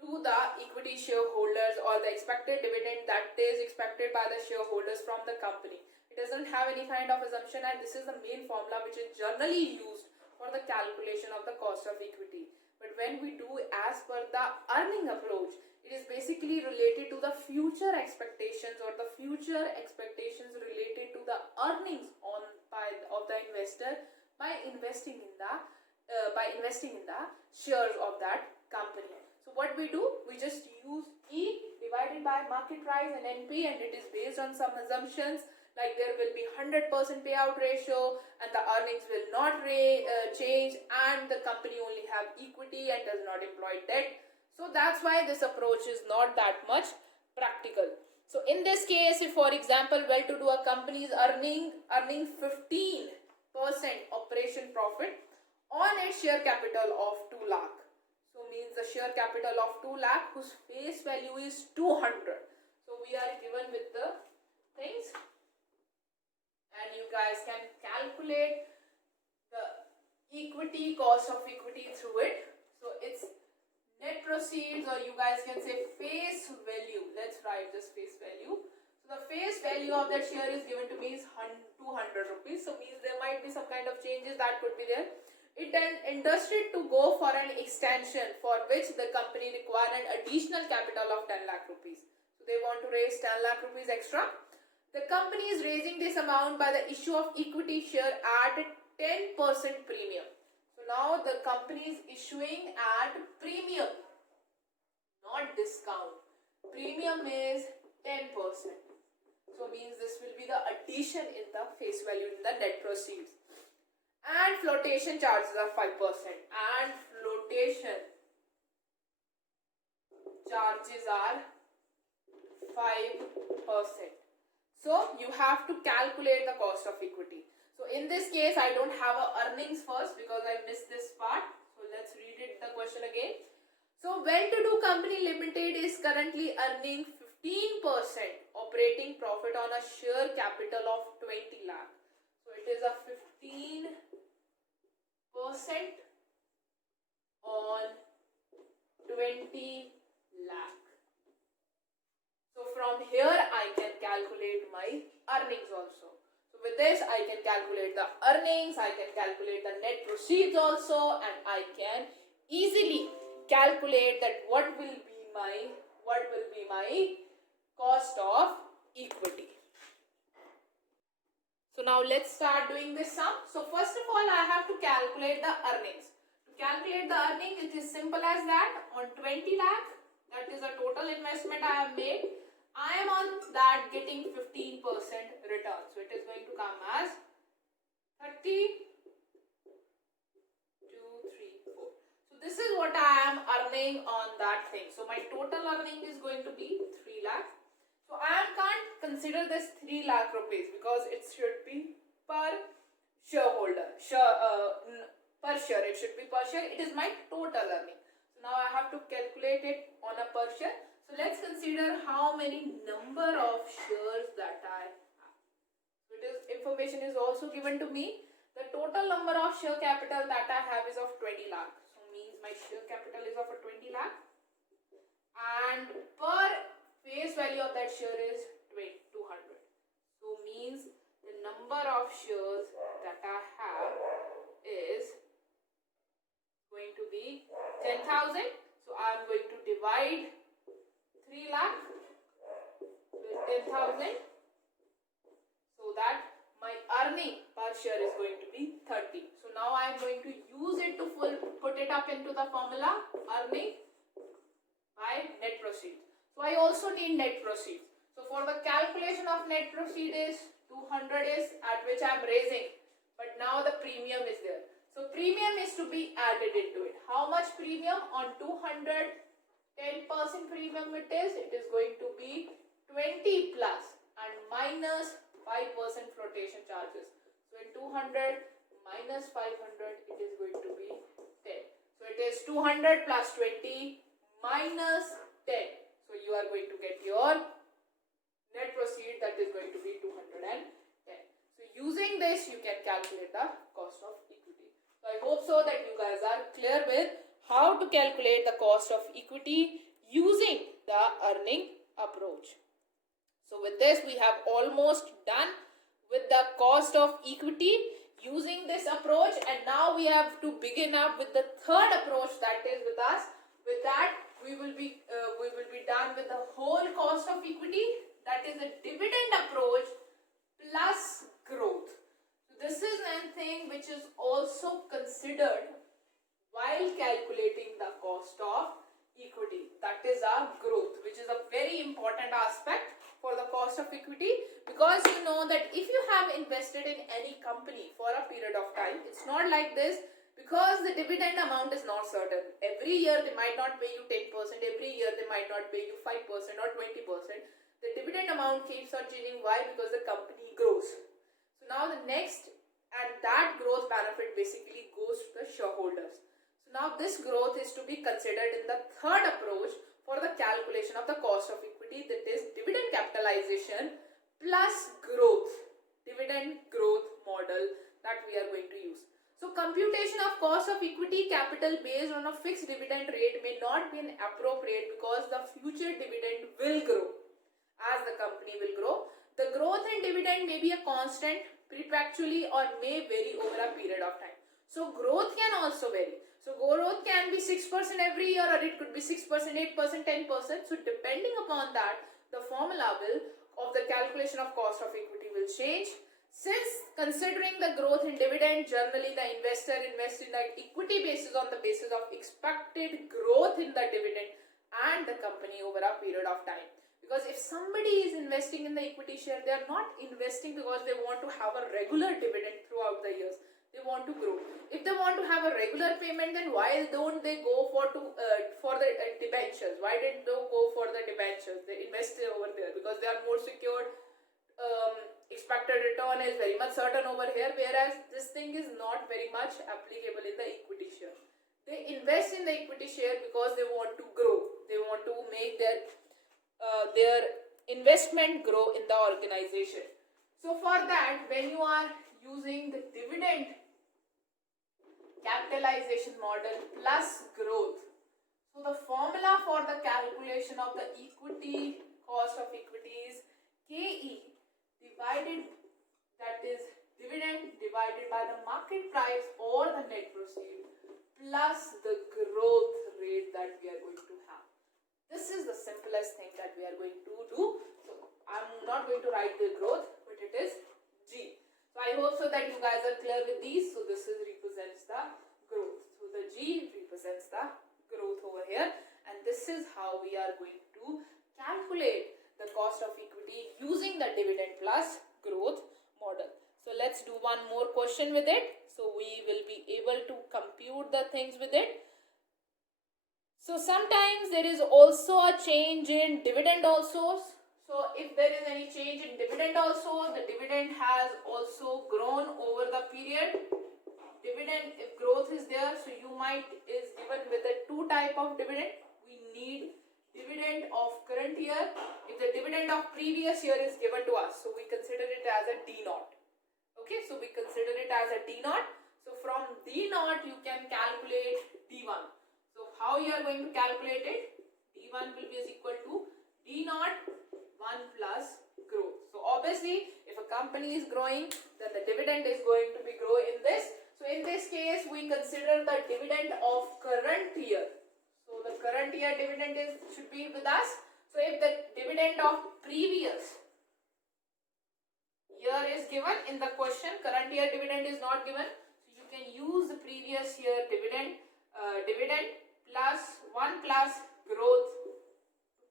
to the equity shareholders, or the expected dividend that is expected by the shareholders from the company. It doesn't have any kind of assumption, and this is the main formula which is generally used for the calculation of the cost of equity. But when we do as per the earning approach, it is basically related to the future expectations, or the future expectations related to the earnings of the investor by investing in the shares of that company. So what we do, we just use E divided by market price and NP, and it is based on some assumptions like there will be 100% payout ratio, and the earnings will not change, and the company only have equity and does not employ debt. So that's why this approach is not that much practical. So in this case, if for example well-to-do a company is earning 15% operation profit on its share capital of 2 lakh. So means the share capital of 2 lakh whose face value is 200. So we are given with the things, and you guys can calculate the equity, cost of equity through it. So it's net proceeds, or you guys can say face value. Let's write just face value. So the face value of that share is given to me is 200 rupees. So means there might be some kind of changes that could be there. It then interested to go for an extension for which the company required an additional capital of 10 lakh rupees. So they want to raise 10 lakh rupees extra. The company is raising this amount by the issue of equity share at 10% premium. So now the company is issuing at premium, not discount. Premium is 10%. So means this will be the addition in the face value in the net proceeds. And flotation charges are 5%, and flotation charges are 5%. So you have to calculate the cost of equity. So in this case, I don't have a earnings first because I missed this part. So let's read it the question again. So well-to-do company limited is currently earning 15% operating profit on a share capital of 20 lakh. So it is a 15% on 20 lakh. So from here I can calculate my earnings also. So with this I can calculate the earnings, I can calculate the net proceeds also, and I can easily calculate that what will be my cost of equity. So now let's start doing this sum. So first of all I have to calculate the earnings. To calculate the earnings, it is simple as that. On 20 lakh, that is the total investment I have made, I am on that getting 15% return. So it is going to come as 30, 2, 3, 4. So this is what I am earning on that thing. So my total earning is going to be 3 lakh. So I can't consider this 3 lakh rupees because it should be per shareholder. Per share. It should be per share. It is my total earning. So now I have to calculate it on a per share. So let's consider how many number of shares that I have. So information is also given to me. The total number of share capital that I have is of 20 lakh. So means my share capital is of a 20 lakh. And per face value of that share is 200. So means the number of shares that I have is going to be 10,000. So I am going to divide 3 lakh with 10,000, so that my earning per share is going to be 30. So now I am going to use it to put it up into the formula earning by net proceeds. So I also need net proceeds. So for the calculation of net proceed is 200 is at which I am raising, but now the premium is there. So premium is to be added into it. How much premium on 200? 10% premium it is going to be 20 plus and minus 5% flotation charges. So in 200 minus 500 it is going to be 10. So it is 200 plus 20 minus 10. So you are going to get your net proceed, that is going to be 210. So using this you can calculate the cost of equity. So I hope so that you guys are clear with how to calculate the cost of equity using the earning approach. So with this, we have almost done with the cost of equity using this approach, and now we have to begin up with the third approach that is with us. With that, we will be done with the whole cost of equity, that is a dividend approach plus growth. So this is one thing which is also considered while calculating the cost of equity, that is our growth, which is a very important aspect for the cost of equity, because you know that if you have invested in any company for a period of time, it's not like this, because the dividend amount is not certain. Every year they might not pay you 10%, every year they might not pay you 5% or 20%. The dividend amount keeps on changing. Why? Because the company grows. So now the next, and that growth benefit basically goes to the shareholders. So now this growth is to be considered in the third approach for the calculation of the cost of equity, that is dividend capitalization plus growth, dividend growth model that we are going to use. So computation of cost of equity capital based on a fixed dividend rate may not be appropriate, because the future dividend will grow as the company will grow. The growth in dividend may be a constant perpetually or may vary over a period of time. So growth can also vary. So growth can be 6% every year, or it could be 6%, 8%, 10%. So depending upon that, the formula of the calculation of cost of equity will change. Since considering the growth in dividend, generally the investor invests in the equity basis on the basis of expected growth in the dividend and the company over a period of time. Because if somebody is investing in the equity share, they are not investing because they want to have a regular dividend throughout the years. They want to grow. If they want to have a regular payment, then why don't they go for the debentures? Why didn't they go for the debentures? They invest over there because they are more secured. Expected return is very much certain over here, whereas this thing is not very much applicable in the equity share. They invest in the equity share because they want to grow. They want to make their investment grow in the organization. So for that, when you are using the dividend capitalization model plus growth, so the formula for the calculation of the equity cost of equity is KE divided, that is dividend divided by the market price or the net proceed plus the growth rate that we are going to have. This is the simplest thing that we are going to do. So I'm not going to write the growth, but it is G. So I hope so that you guys are clear with these. So this represents the growth. So the G represents the growth over here, and this is how we are going to calculate the cost of equity using the dividend plus growth model. So let's do one more question with it, so we will be able to compute the things with it. So sometimes there is also a change in dividend also. So if there is any change in dividend also, the dividend has also grown over the period. Dividend, if growth is there, so you might is given with a two type of dividend. We need dividend of current year. If the dividend of previous year is given to us, so we consider it as a D naught. Okay, so we consider it as a D naught. So from D naught you can calculate D1. So how you are going to calculate it? D1 will be is equal to D naught 1 plus growth. So obviously if a company is growing, then the dividend is going to be grow in this. So in this case we consider the dividend of current year. So the current year dividend should be with us. So if the dividend of previous year is given in the question, current year dividend is not given, so you can use the previous year dividend plus 1 plus growth to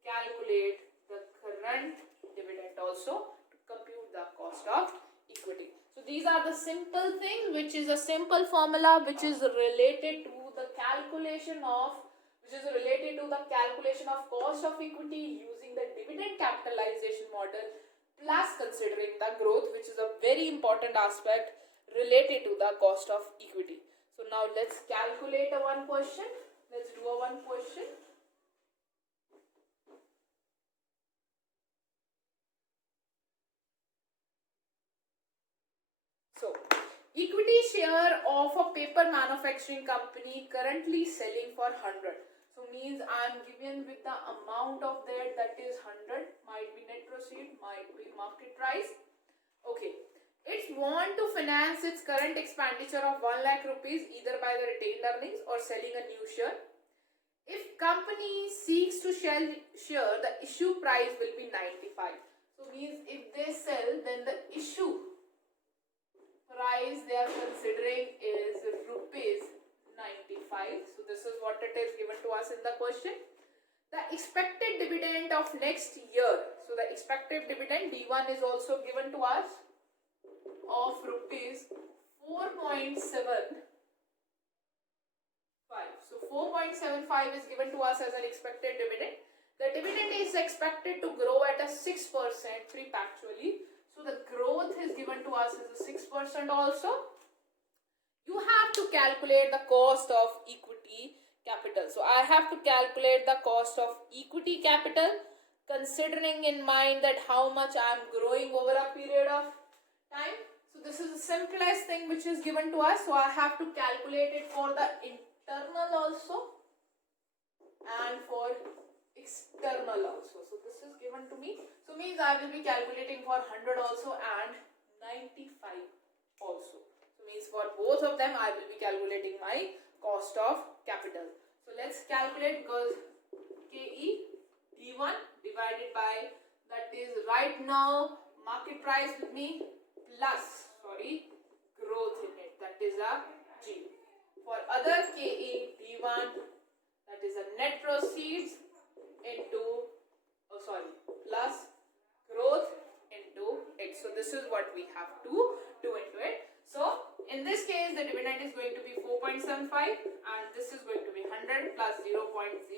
calculate the current dividend also to compute the cost of equity. So these are the simple things, which is a simple formula which is related to the calculation of cost of equity using the dividend capitalization model plus considering the growth, which is a very important aspect related to the cost of equity. So now let's calculate a one question. Let's do a one question. So equity share of a paper manufacturing company currently selling for 100. So means I am given with the amount of that is 100, might be net proceed, might be market price. Okay. It's want to finance its current expenditure of 1 lakh rupees either by the retained earnings or selling a new share. If company seeks to sell share, the issue price will be 95. So means if they sell, then the issue price they are considering is rupees 95. So this is what it is given to us in the question. The expected dividend of next year. So the expected dividend D1 is also given to us of rupees 4.75. So 4.75 is given to us as an expected dividend. The dividend is expected to grow at a 6% pre-factually. So the growth is given to us as a 6% also. You have to calculate the cost of equity capital. So I have to calculate the cost of equity capital considering in mind that how much I am growing over a period of time. So this is the simplest thing which is given to us. So I have to calculate it for the internal also and for external also. So this is given to me. So means I will be calculating for 100 also and 95 also. So means for both of them I will be calculating my cost of capital. So let's calculate, because KE D1 divided by, that is right now market price with me plus growth in it, that is a G. For other KE D1, that is a net proceeds into plus growth into it. So this is what we have to do into it. So in this case the dividend is going to be 4.75 and this is going to be 100 plus 0.06.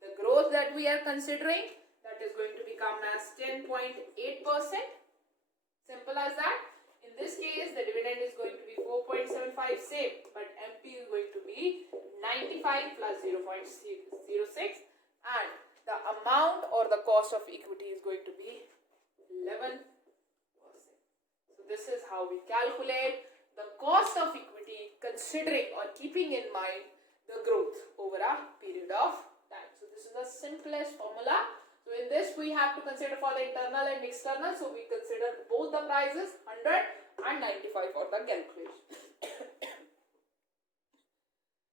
The growth that we are considering, that is going to become as 10.8%. Simple as that. In this case the dividend is going to be 4.75 same, but MP is going to be 95 plus 0.06 and the amount or the cost of equity is going to be 11%. So this is how we calculate the cost of equity considering or keeping in mind the growth over a period of time. So this is the simplest formula. So in this we have to consider for the internal and external. So we consider both the prices 100 and 95 for the calculation.